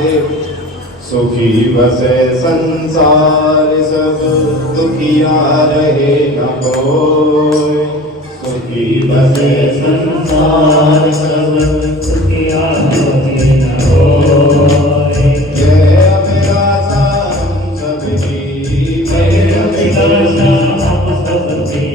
महादेव। सुखी बसे संसार सब दुखिया रहे न कोई। सुखी बसे संसार सब दुखिया रहे न कोई। जय अभिलाषा हम सबकी, जय अभिलाषा हम सबकी।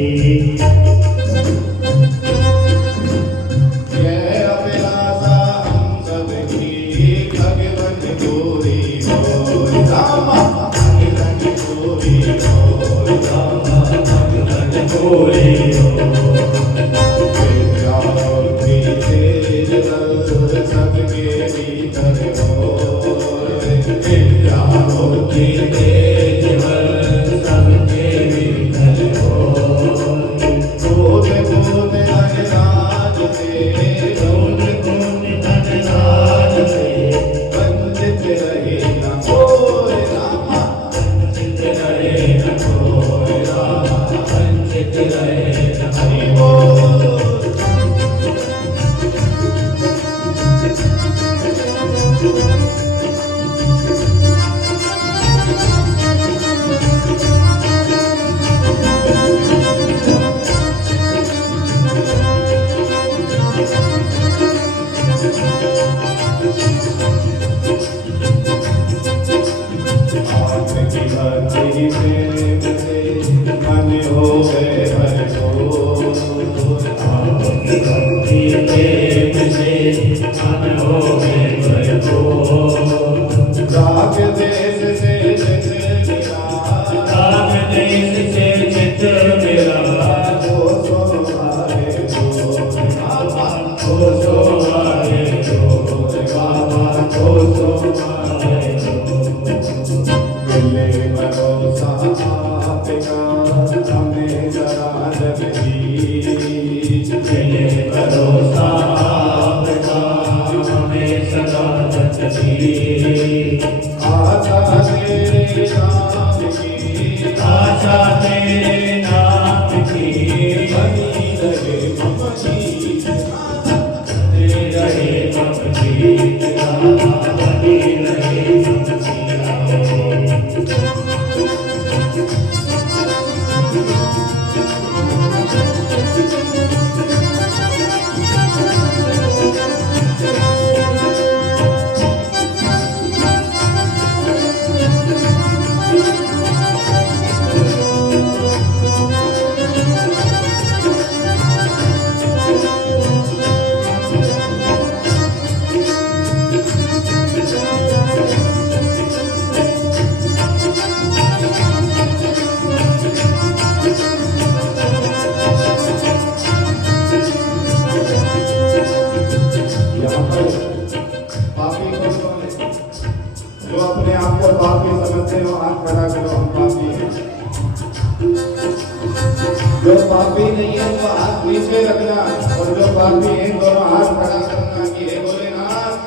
जो पापी नहीं है वो हाथ नीचे रखना, और जो पापी है दोनों हाथ खड़ा करना कि हे भोलेनाथ,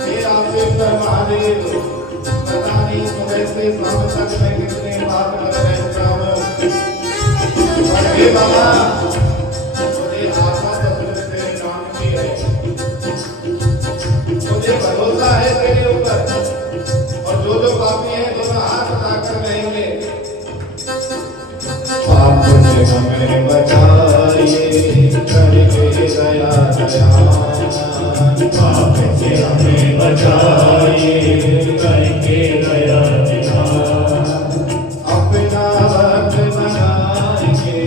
हे रामेश्वर महादेव, पता नहीं सुबह से शाम तक मैं कितने पाप कर रहा हूँ। हे बाबा, मुझे आशा तो तेरे नाम की है, मुझे भरोसा है तेरे ऊपर। और जो पापी है दोनों हाथ उठाकर कहेंगे, पाप से हमें बचाइए करके दया दयान। पाप से हमें बचाइए करके दया दयान। अपना वक्त बनाएंगे,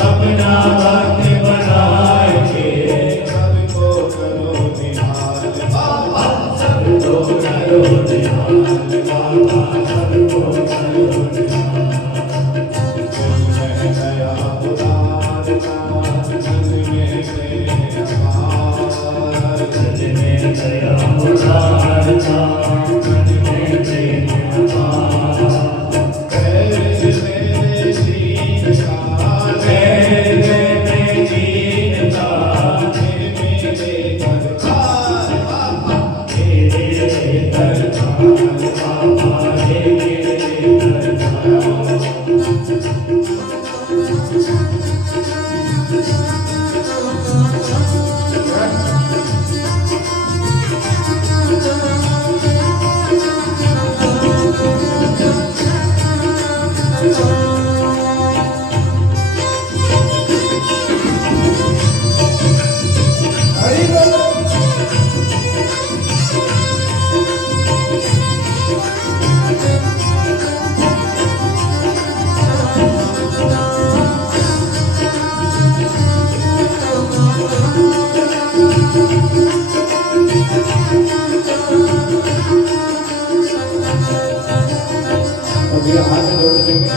अपना वक्त बनाएंगे, सबको करो निहाल बाबा, सबको करो निहाल बाबा, सबको करो निहाल। फिर हाथ जोड़ लेंगे,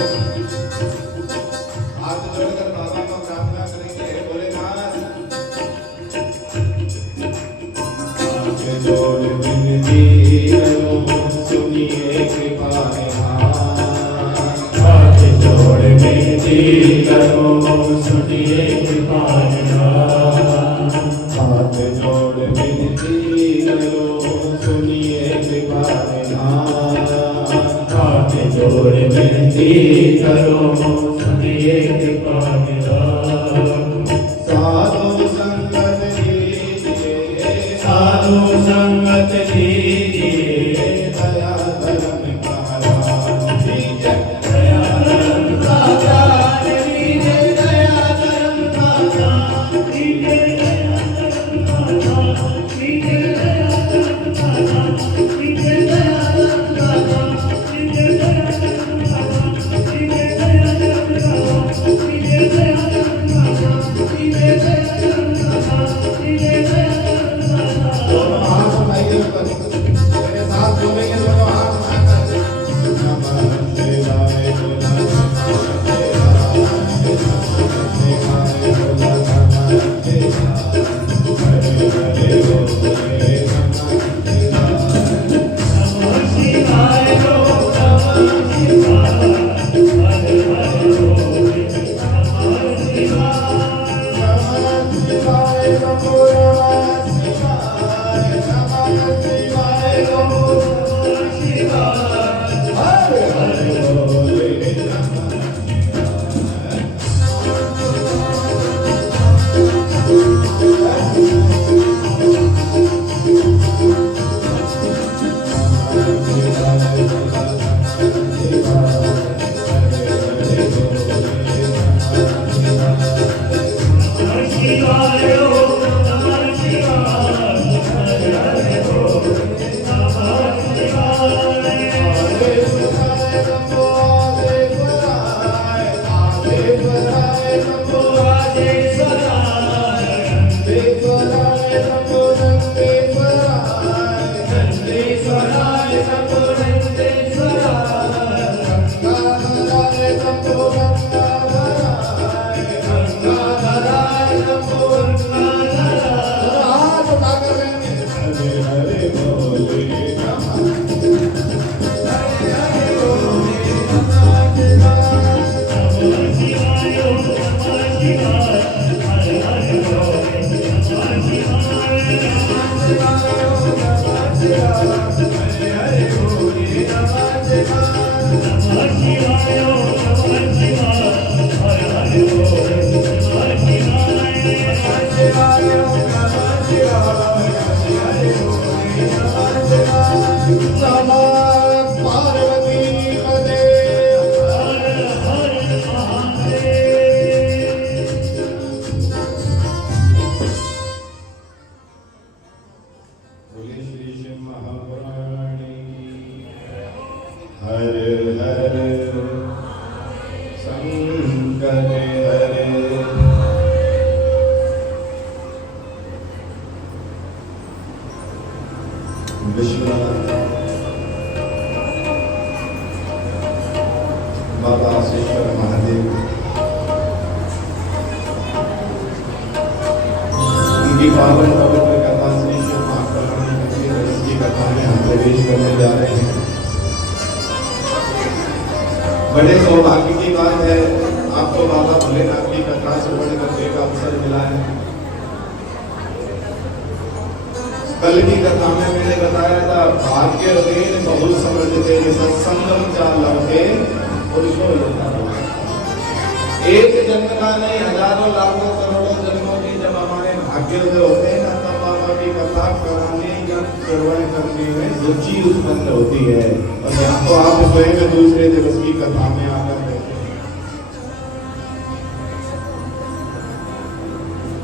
हाथ जोड़कर बाबा को प्रार्थना करेंगे। हे भोलेनाथ, हाथ जोड़ विनती करो सुनिए कृपा निधान। हाथ जोड़ विनती करो सुनिए कृपा निधान। हाथ जोड़ विनती करो सुनिए कृपा निधान। हाथ जोड़ विनती करो सुनिए कृपा निधान। साधु संगत लीजिए, साधु संगत लीजिए, दया धर्म का दान दीजिए। दया धर्म का दान दीजिए, दया धर्म का दान दीजिए, दया धर्म का दान दीजिए, दया धर्म का दान दीजिए, दया धर्म का दान दीजिए, दया धर्म का दान दीजिए, दया धर्म का दान दीजिए, दया धर्म का दान दीजिए, दया धर्म का दान दीजिए, दया धर्म का दान। दोनों हाथ उठाइए ऊपर, मेरे साथ जोड़ेंगे दोनों हाथ उठाकर। नमः शिवाय बोला, नमः शिवाय बोला, नमः शिवाय बोला, नमः शिवाय। हरे हरे बोले नमः शिवाय, नमः शिवाय बोलो, नमः शिवाय। हरे हरे बोले नमः शिवाय, नमः शिवाय बोलो, नमः शिवाय, नमः शिवाय बोलो, नमः शिवाय। हरे हरे बोले नमः बाबा शेषर महादेव उनकी पावन पवित्र कथा श्री शिव महापुराण की कथा में हम प्रवेश करने जा रहे हैं। बड़े सौभाग्य की बात है, आपको बाबा भोलेनाथ की कथा श्रवण करने का अवसर मिला है। कल की कथा में मैंने बताया था, भाग्य हृदय बहुत समृद्ध थे, सत्संगम चाल लौटे पुरुषों लेता रहा। एक जन्म का नहीं, हजारों लाखों करोड़ों जन्मों की जब हमारे भाग्य हृदय होते हैं ना, तब बाबा की कथा कराने या श्रवण करने में रुचि उत्पन्न होती है। और यहाँ तो आप स्वयं दूसरे दिवस की कथा में आकर बैठे हैं।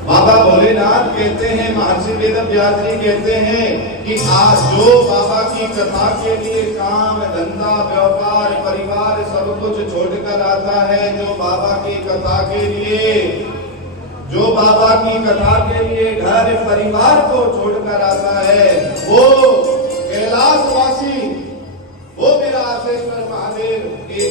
बाबा भोलेनाथ कहते हैं, महर्षि वेदव्यास जी कहते हैं कि आज जो बाबा की कथा के लिए काम धंधा व्यापार परिवार सब कुछ छोड़कर आता है, जो बाबा की कथा के लिए घर परिवार को छोड़कर आता है, वो कैलाशवासी, वो मेरा आशेश्वर महादेव के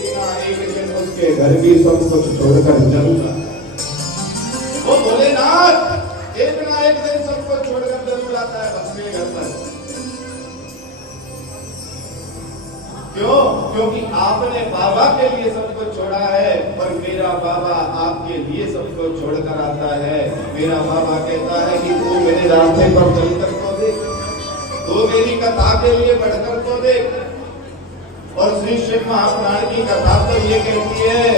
क्यों? क्योंकि आपने बाबा के लिए सब कुछ छोड़ा है और मेरा बाबा आपके लिए सब कुछ छोड़कर आता है। मेरा बाबा कहता है कि तू मेरे रास्ते पर चलकर तो देख, तू मेरी कथा के लिए बढ़कर तो देख। और श्री शिव महापुराण की कथा तो ये कहती है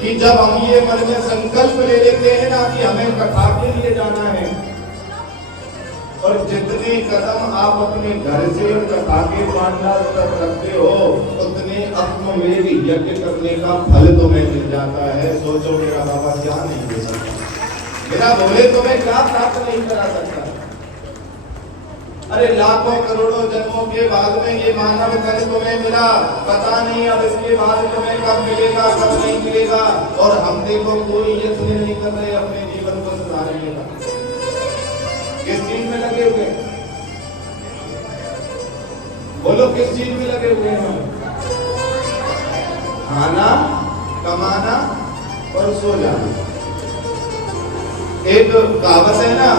कि जब हम ये मन में संकल्प ले लेते हैं ना कि हमें कथा के लिए जाना है, और जितने कदम आप अपने घर से कथा के पांडाल तक रखते हो उतने अश्वमेध यज्ञ करने का फल तुम्हें मिल जाता है। सोचो मेरा बाबा क्या नहीं दे सकता, मेरा भोले तुम्हें क्या प्राप्त नहीं करा सकता। अरे लाखों करोड़ों जन्मों के बाद में ये मानव तन तुम्हें मिला, पता नहीं अब इसके बाद तुम्हें कब मिलेगा कब नहीं मिलेगा। और हम देखो कोई यत्न नहीं कर रहे अपने जीवन को सुधारने का। किस चीज में लगे हुए? बोलो किस चीज में लगे हुए हैं? खाना, कमाना और सो जाना। एक कहावत है ना,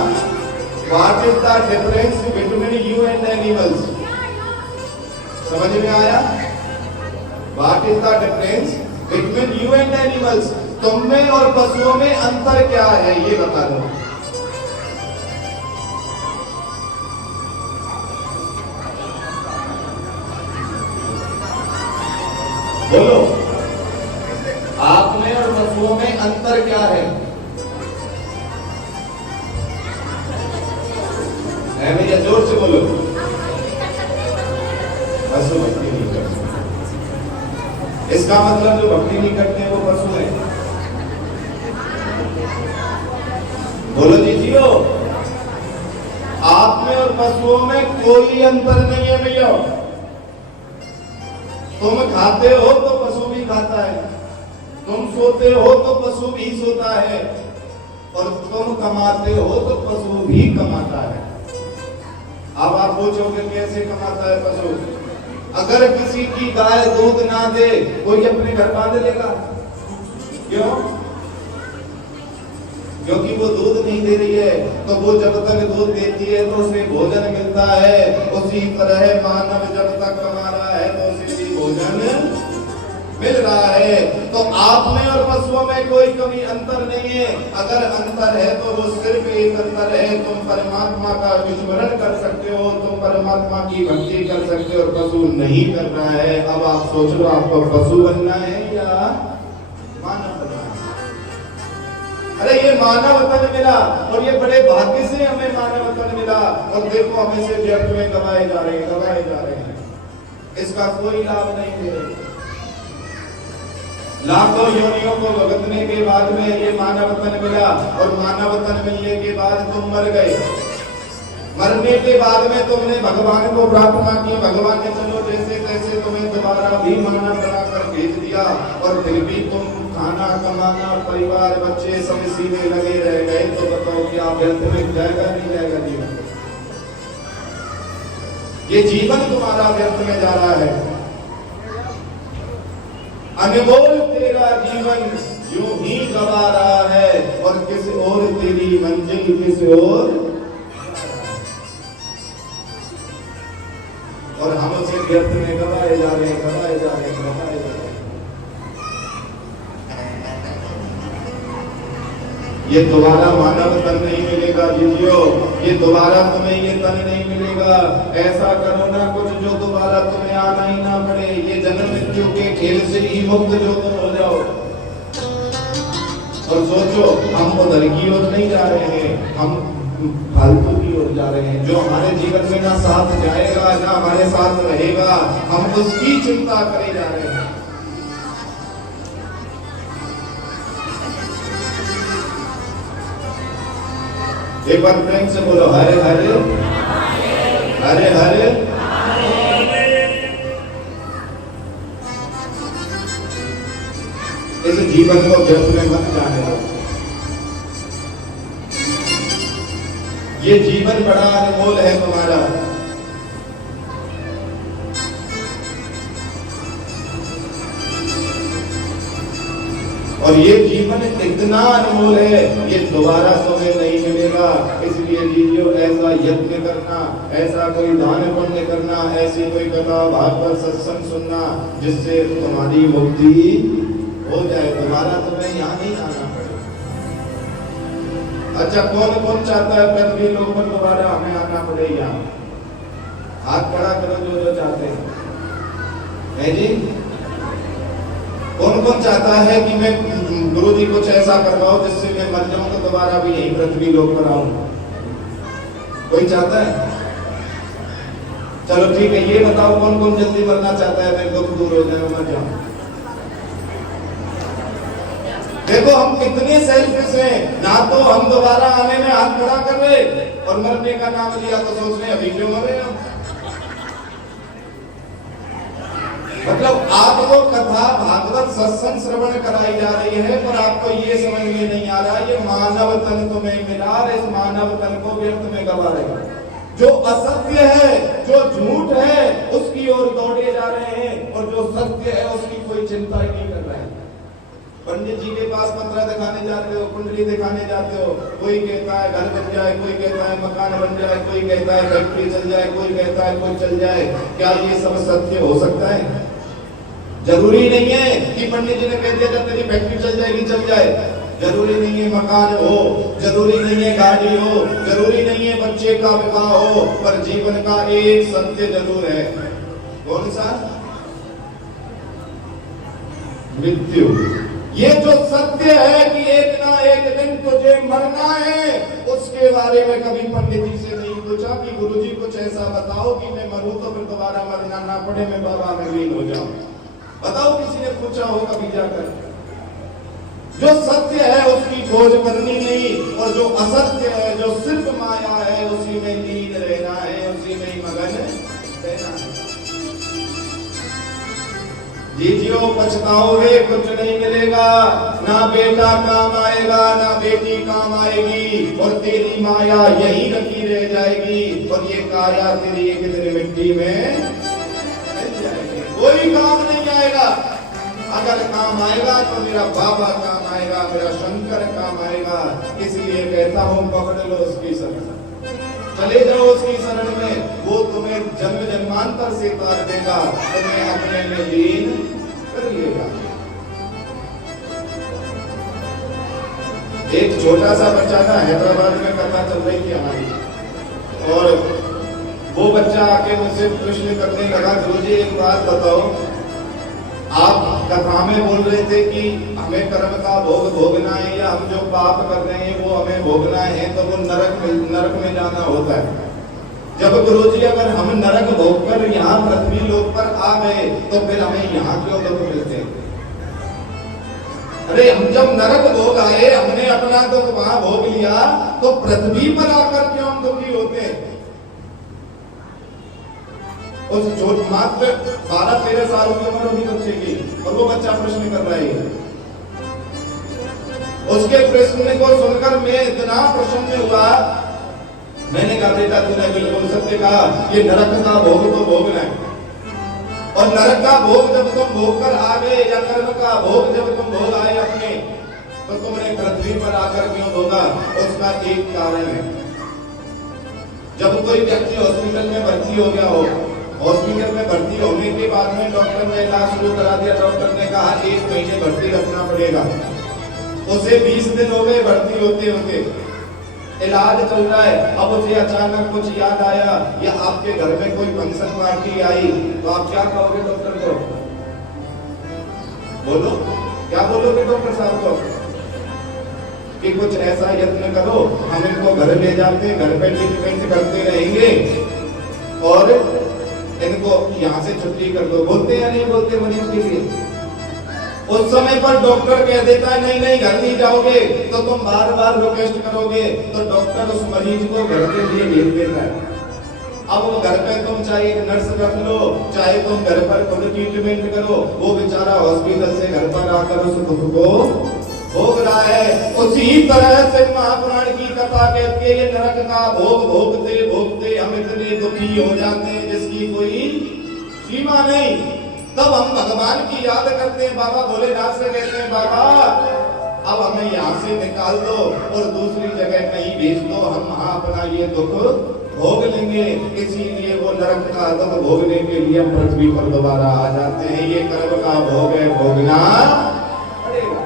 what is the difference between you and animals? समझ में आया? What is the difference between you and animals? तुम में और पशुओं में अंतर क्या है ये बता दो। बोलो, आप में और पशुओं में अंतर क्या है? भैया जोर से बोलो। पशु भक्ति नहीं करते, इसका मतलब जो भक्ति नहीं करते वो पशु है। बोलो जीजियो, आप में और पशुओं में कोई अंतर नहीं है भैया। तुम खाते हो तो पशु भी खाता है, तुम सोते हो तो पशु भी सोता है, और तुम कमाते हो तो पशु भी कमाता है। अब आप पूछोगे कैसे कमाता है पशु? अगर किसी की गाय दूध ना दे कोई अपने घर बांध लेगा? क्यों? क्योंकि वो दूध नहीं दे रही है। तो वो जब तक दूध देती है तो उसे भोजन मिलता है। उसी तरह मानव जब तक कमा रहा है तो उसे भी भोजन मिल रहा है। तो आप में और पशुओं में कोई कभी अंतर नहीं है। अगर अंतर है तो वो सिर्फ एक अंतर है, तुम परमात्मा का विस्मरण कर सकते हो, तुम परमात्मा की भक्ति कर सकते हो, और पशु नहीं कर रहा है। अब आप सोच लो, आपको पशु बनना है या मानव बनना है? अरे ये मानव तन मिला और ये बड़े भाग्य से हमें मानव तन मिला, और देखो हमें से व्यर्थ में गवाए जा रहे हैं, इसका कोई लाभ नहीं दे रहे। लाखों योनियों को भुगतने के बाद में ये मानव तन मिला, और मानव तन मिलने के बाद तुम मर गए। मरने के बाद में तुमने भगवान को प्रार्थना की, भगवान ने चलो जैसे तैसे तुम्हें दोबारा भी मानव बनाकर भेज दिया, और फिर भी तुम खाना, कमाना, परिवार, बच्चे सब इसी में लगे रह गए। तो बताओ क्या व्यर्थ में जाएगा नहीं जाएगा जीवन? ये जीवन तुम्हारा व्यर्थ में जा रहा है। अनमोल तेरा जीवन यूं ही गवा रहा है, और किस ओर तेरी मंजिल किस ओर, और हम उसे व्यर्थ में गवाए जा रहे हैं। ये दोबारा मानव तन नहीं मिलेगा जीजियो, ये दोबारा तुम्हें ये तन नहीं मिलेगा। ऐसा करो ना कुछ जो दोबारा तुम्हें आना ही ना पड़े। ये जन्म मृत्यु के खेल से ही मुक्त जो तुम हो जाओ। और सोचो, हम उधर की ओर नहीं जा रहे हैं, हम फालतू की ओर जा रहे हैं। जो हमारे जीवन में ना साथ जाएगा ना हमारे साथ रहेगा, हम उसकी चिंता करे जा रहे हैं। एक बार प्रेम से बोलो, हरे हरे हरे हरे। इस जीवन को व्यर्थ में मत जाने दो। ये जीवन बड़ा अनमोल है तुम्हारा। और ये जीवन इतना अनमोल है, ये दोबारा तुम्हें नहीं मिलेगा। इसलिए लीजिए ऐसा यज्ञ करना, ऐसा कोई दान पुण्य करना, ऐसी कोई कथा भागवत सत्संग सुनना जिससे तुम्हारी मुक्ति हो जाए, दोबारा तुम्हें यहाँ नहीं आना पड़े। अच्छा, कौन कौन चाहता है पृथ्वी लोक पर दोबारा हमें आना पड़े? यहाँ हाथ खड़ा करो जो जो चाहते हैं जी। कौन कौन चाहता है कि मैं गुरु जी कुछ ऐसा करवाओ जिससे मैं मर जाऊं तो दोबारा भी यही पृथ्वी लोक पर आऊं? कोई चाहता है? चलो ठीक है, ये बताओ कौन कौन जल्दी मरना चाहता है, मैं दुख दूर हो जाए, मर जाऊं। देखो हम कितने सेल्फिश हैं, ना तो हम दोबारा आने में हाथ खड़ा कर रहे और मरने का नाम लिया तो सोच रहे अभी क्यों मरे हम। मतलब आपको कथा भागवत सत्संग श्रवण कराई जा रही है, पर आपको ये समझ में नहीं आ रहा ये मानव तन तुम्हें मिला, इस मानव तन को व्यर्थ में गवा रहे हैं। जो असत्य है, जो झूठ है, उसकी ओर दौड़े जा रहे हैं, और जो सत्य है उसकी कोई चिंता ही नहीं कर रहे हैं। पंडित जी के पास पत्र दिखाने जाते हो, कुंडली दिखाने जाते हो, कोई कहता है घर बन जाए, कोई कहता है मकान बन जाए, कोई कहता है फैक्ट्री चल जाए, कोई कहता है कोई चल जाए। क्या ये सब सत्य हो सकता है? जरूरी नहीं है कि पंडित जी ने कह दिया जब तेरी फैक्ट्री चल जाएगी चल जाए। जरूरी नहीं है मकान हो, जरूरी नहीं है गाड़ी हो, जरूरी नहीं है बच्चे का विवाह हो, पर जीवन का एक सत्य जरूर है। कौन सा? मृत्यु। ये जो सत्य है कि एक ना एक दिन तुझे मरना है, उसके बारे में कभी पंडित जी से नहीं पूछा कि गुरुजी कुछ ऐसा बताओ कि मैं मरूं तो फिर दोबारा मरना ना पड़े, मैं बाबा में लीन हो जाऊं। बताओ किसी ने पूछा हो कभी जाकर? जो सत्य है उसकी खोज करनी नहीं, और जो असत्य है, जो सिर्फ माया है, उसी में लीन रहना है, उसी में ही मगन रहना है। जीजियो पछताओगे कुछ नहीं मिलेगा, ना बेटा काम आएगा ना बेटी काम आएगी, और तेरी माया यही रखी रह जाएगी, और ये काया तेरी एक दिन मिट्टी में कोई काम नहीं आएगा। अगर काम आएगा तो मेरा बाबा काम आएगा, मेरा शंकर काम आएगा। इसलिए कहता हूं पकड़ लो उसकी शरण, चले जाओ उसकी शरण में, वो तुम्हें जन्म जन्मांतर से तार देगा, तुम्हें अपने में लीन कर लेगा। एक छोटा सा बच्चा था, हैदराबाद में कथा चल रही थी हमारी, और वो बच्चा आके मुझसे प्रश्न करने लगा, गुरुजी एक बात बताओ, आप कथा में बोल रहे थे कि हमें कर्म का भोग भोगना है, या हम जो पाप कर रहे हैं वो हमें भोगना है, तो वो नरक में जाना होता है। जब गुरुजी अगर हम नरक भोग कर यहाँ पृथ्वी लोक पर आ गए तो फिर हमें यहाँ क्यों दुख मिलते हैं? अरे हम जब नरक भोग आए, हमने अपना दुख वहां भोग लिया, तो पृथ्वी पर आकर क्यों हम दुखी होते हैं? उस जो मात्र 12-13 साल की उम्र होगी बच्चे की, और वो बच्चा प्रश्न कर रहा है। उसके प्रश्न को सुनकर मैं इतना प्रसन्न हुआ, मैंने कहा बेटा तूने बिल्कुल सत्य कहा, ये नरक का भोग तो भोगना है, और नरक का भोग जब तुम भोग कर आ गए, या कर्म का भोग जब तुम भोग आए अपने, तो तुमने पृथ्वी पर आकर क्यों भोगा? उसका एक कारण है। जब कोई व्यक्ति हॉस्पिटल में भर्ती हो गया हो, हॉस्पिटल में भर्ती होने के बाद में डॉक्टर ने इलाज शुरू करा दिया, डॉक्टर ने कहा 1 महीने भर्ती रखना पड़ेगा। उसे 20 दिन हो गए भर्ती होते होते, इलाज चल रहा है। अब उसे अचानक कुछ याद आया, या आपके घर में कोई फंक्शन पार्टी आई, तो आप क्या कहोगे डॉक्टर को? बोलो, क्या बोलोगे डॉक्टर साहब को? कि कुछ ऐसा यत्न करो, हम इनको घर ले जाते, घर पे ट्रीटमेंट करते रहेंगे, और इनको यहाँ से छुट्टी कर दो। बोलते या नहीं बोलते मरीज के लिए? उस समय पर डॉक्टर कह देता है नहीं नहीं घर नहीं जाओगे, तो तुम बार बार रिक्वेस्ट करोगे, तो डॉक्टर उस मरीज को घर के लिए भेज देता है। अब वो घर पे तुम चाहे एक नर्स रख लो, चाहे तुम घर पर खुद ट्रीटमेंट करो, वो बेचारा हॉस्पिटल से घर पर आकर उस दुख को भोग रहा है। उसी तरह से महापुराण की कथा कहती है, ये नरक का भोग भोगते भोगते हम इतने दुखी हो जाते हैं जिसकी कोई सीमा नहीं। तब हम भगवान की याद करते हैं, बाबा भोलेनाथ से कहते हैं बाबा अब हमें यहाँ से निकाल दो और दूसरी जगह कहीं भेज दो, हम वहां अपना ये दुख भोग लेंगे। इसीलिए वो नरक का दुख भोगने के लिए पृथ्वी पर दोबारा आ जाते हैं। ये कर्म का भोग है, भोगना पड़ेगा।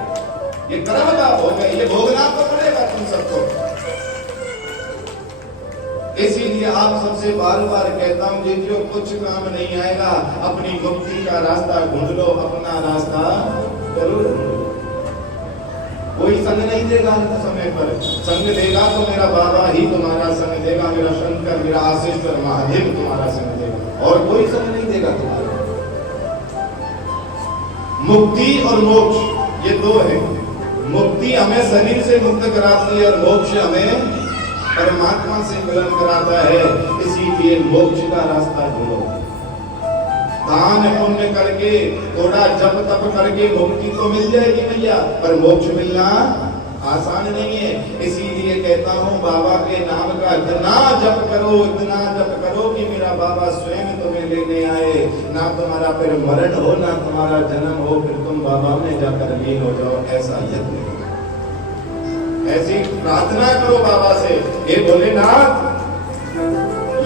ये कर्म का भोग है, ये भोगना तो पड़ेगा तुम सबको। इसीलिए आप सबसे बार बार कहता हूं जो कुछ काम नहीं आएगा, अपनी मुक्ति का रास्ता ढूंढ लो, अपना रास्ता जरूर ढूंढ लो। कोई संग नहीं देगा समय पर, संग देगा तो मेरा बाबा ही तुम्हारा संग देगा, मेरा शंकर, मेरा आशीश्वर महादेव तुम्हारा संग देगा, और कोई संग नहीं देगा तुम्हारा। मुक्ति और मोक्ष ये दो है। मुक्ति हमें शरीर से मुक्त कराती है और मोक्ष हमें परमात्मा से मिलन कराता है। इसीलिए मोक्ष का रास्ता ढूंढो। दान पुण्य करके, थोड़ा जप तप करके मुक्ति तो मिल जाएगी भैया, पर मोक्ष मिलना आसान नहीं है। इसीलिए कहता हूँ बाबा के नाम का इतना जप करो, इतना जप करो कि मेरा बाबा स्वयं तुम्हें लेने आए, ना तुम्हारा फिर मरण हो, ना तुम्हारा जन्म हो, फिर तुम बाबा में जाकर लीन हो जाओ। ऐसा यत्न, ऐसी प्रार्थना करो बाबा से, हे भोलेनाथ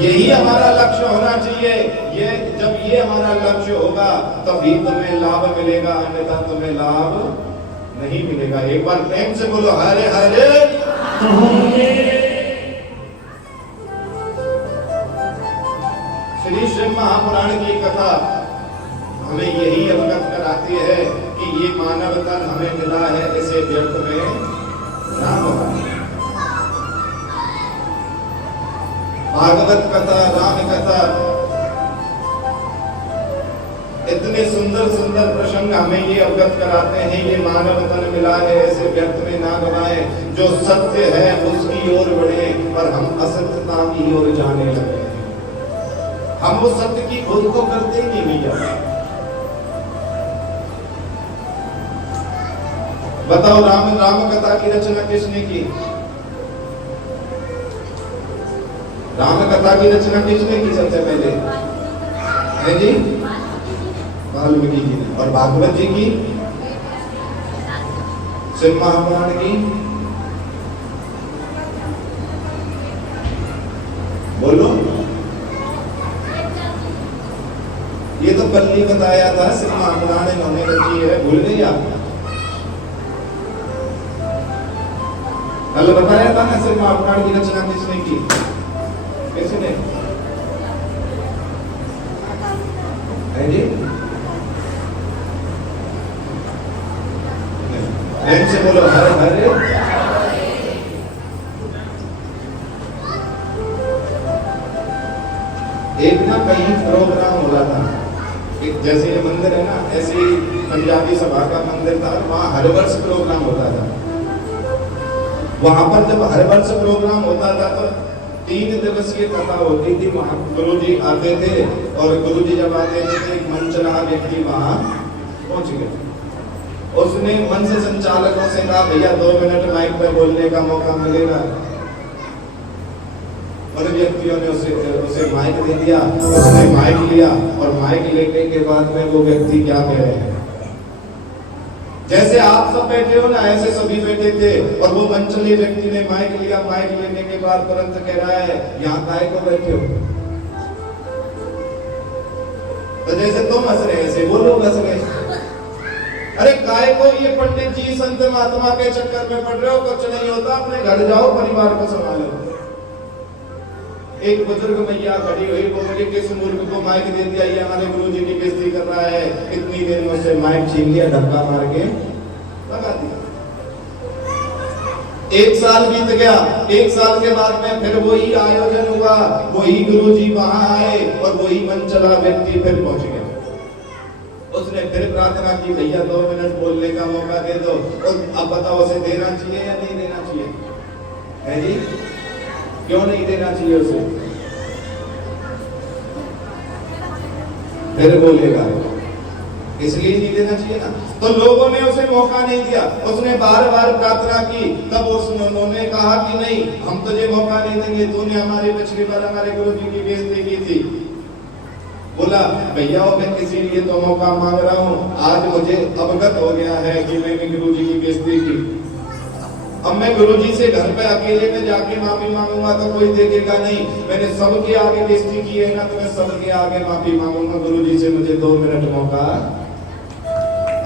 यही हमारा लक्ष्य होना चाहिए। ये जब ये हमारा लक्ष्य होगा तभी तुम्हें लाभ मिलेगा, अन्यथा तुम्हें लाभ नहीं मिलेगा। एक बार प्रेम से बोलो हरे हरे। श्री शिव महापुराण की कथा हमें यही अवगत कराती है कि ये मानव तन हमें मिला है, इसे व्यर्थ में ना होगा। भागवत कथा, राम कथा, इतने सुंदर सुंदर प्रसंग हमें ये अवगत कराते हैं, ये मानव तन मिला है, ऐसे व्यर्थ में ना गवाए। जो सत्य है उसकी ओर बढ़े, पर हम असत्यता की ओर जाने लगे। हम उस सत्य की खोज को करते ही नहीं भैया। बताओ राम कथा की रचना किसने की? राम कथा की रचना किसने की सबसे पहले? है जी वाल्मीकि जी ने। और भागवत जी की, शिव महापुराण की, बोलो। ये तो कल ही बताया था, शिव महापुराण इन्होंने रची है, भूल गई आप? कल बताया था ना शिव महापुराण की रचना किसने की? किसने? है जी? प्रेम से बोलो हरे हरे। एक ना कहीं प्रोग्राम हो रहा था, एक जैसे ये मंदिर है ना, ऐसे ही पंजाबी सभा का मंदिर था, वहां हर वर्ष प्रोग्राम होता था। वहां पर जब हर वर्ष प्रोग्राम होता था तो 3 दिवसीय कथा होती थी। वहां गुरुजी आते थे और गुरुजी जब आते थे तो एक मनचला व्यक्ति वहां पहुंच गया। उसने मंच संचालकों से कहा भैया 2 मिनट माइक पर बोलने का मौका मिलेगा। और व्यक्तियों ने उसे माइक दे दिया, उसने माइक लिया और माइक लेने के बाद में वो व्यक्ति क्या कह रहे हैं, जैसे आप सब बैठे हो ना ऐसे सभी बैठे थे। और वो मंचले व्यक्ति ने माइक लिया, माइक लेने के बाद तुरंत कह रहा है यहाँ काहे को बैठे हो? तो जैसे तुम हंस रहे ऐसे वो लोग हंस रहे। अरे काहे को ये पंडित जी संत महात्मा के चक्कर में पड़ रहे हो? कुछ नहीं होता, अपने घर जाओ, परिवार को संभालो। एक बुजुर्ग मैया खड़ी हुई, वो बोले किस मूर्ख को माइक दे दिया, ये हमारे गुरुजी की बेइज्जती कर रहा है। इतनी देर में उससे माइक छीन लिया, धक्का मार के लगा दिया। 1 साल बीत गया। 1 साल के बाद में फिर वही आयोजन हुआ, वही गुरुजी वहां आए और वही मनचला व्यक्ति फिर पहुंच गया। उसने फिर प्रार्थना की भैया 2 मिनट बोलने का मौका दे दो। अब बताओ उसे देना चाहिए या नहीं देना चाहिए? है जी? क्यों नहीं देना चाहिए उसे? फिर बोलेगा इसलिए नहीं देना चाहिए ना। तो लोगों ने उसे मौका नहीं दिया, उसने बार बार प्रार्थना की। तब उन्होंने कहा कि नहीं, हम तुझे मौका नहीं देंगे, तूने हमारे पिछली बार हमारे गुरु जी की बेइज्जती की थी। बोला भैया मैं इसीलिए तो मौका मांग रहा हूँ, आज मुझे अवगत हो गया है कि मैंने गुरुजी की बेइज्जती की। अब मैं गुरुजी से घर पे अकेले में जाके माफी मांगूंगा तो कोई देखेगा नहीं, मैंने सबके आगे बेइज्जती की है ना, तो मैं सबके आगे माफी मांगूंगा। गुरुजी से मुझे 2 मिनट मौका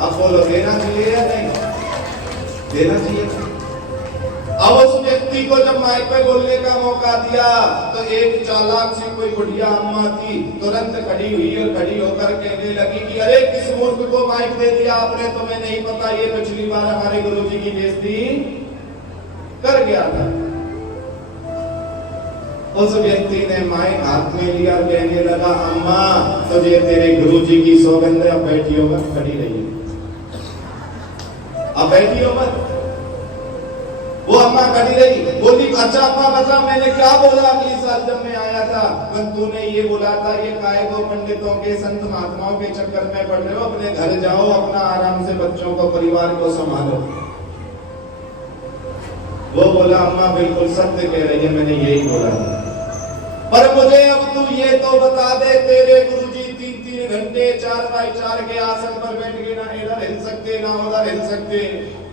अब बोलो देना चाहिए या नहीं देना चाहिए। अब उस व्यक्ति को जब माइक पे बोलने का मौका दिया तो एक चालाक सी कोई बुढ़िया अम्मा थी, तुरंत खड़ी हुई और खड़ी होकर कहने लगी कि अरे किस मूर्ख को माइक दे दिया आपने, तुम्हें नहीं पता ये पिछली बार हमारे गुरुजी की बेइज्जती कर गया था। उस व्यक्ति ने माइक हाथ में लिया, कहने लगा अम्मा तुझे तेरे गुरुजी की सौगंध, अब बैठी हो मत, खड़ी रही, अब बैठी हो मत। वो अम्मा खड़ी रही, बोली अच्छा अम्मा बता मैंने क्या बोला अगली साल जब मैं आया था, तूने ये बोला था ये काय को पंडितों के संत महात्माओं के चक्कर में पड़ रहे हो, अपने घर जाओ, अपना आराम से बच्चों को परिवार को संभालो। वो बोला अम्मा बिल्कुल सत्य कह रही है, मैंने यही बोला, पर मुझे अब तू ये तो बता दे तेरे गुरुजी 3-3 घंटे 4x4 के आसन पर बैठ के ना इधर हिल सकते ना उधर हिल सकते,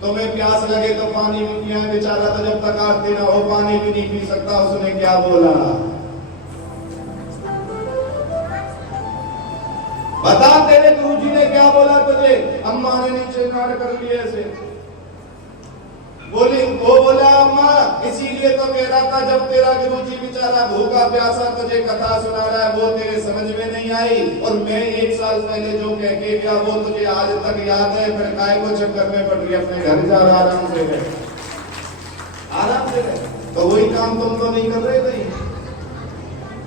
तुम्हें प्यास लगे तो पानी भी पिया, बेचारा तो जब तक आरती ना हो पानी भी नहीं पी सकता। उसने क्या बोला बता, तेरे गुरुजी ने क्या बोला तुझे? अम्मा ने नीचे नाड़ कर लिए ऐसे, बोली वो बोला अम्मा इसीलिए तो कह रहा था जब तेरा गुरुजी बेचारा भूखा प्यासा तुझे कथा सुना रहा है वो तेरे समझ में नहीं आई, और मैं 1 साल पहले जो कह के गया वो तुझे आज तक याद है, फिर काय को चक्कर में पड़ गया, अपने घर जा रहा आराम से रहे, आराम से रहे। तो वही काम तुम तो नहीं कर रहे भाई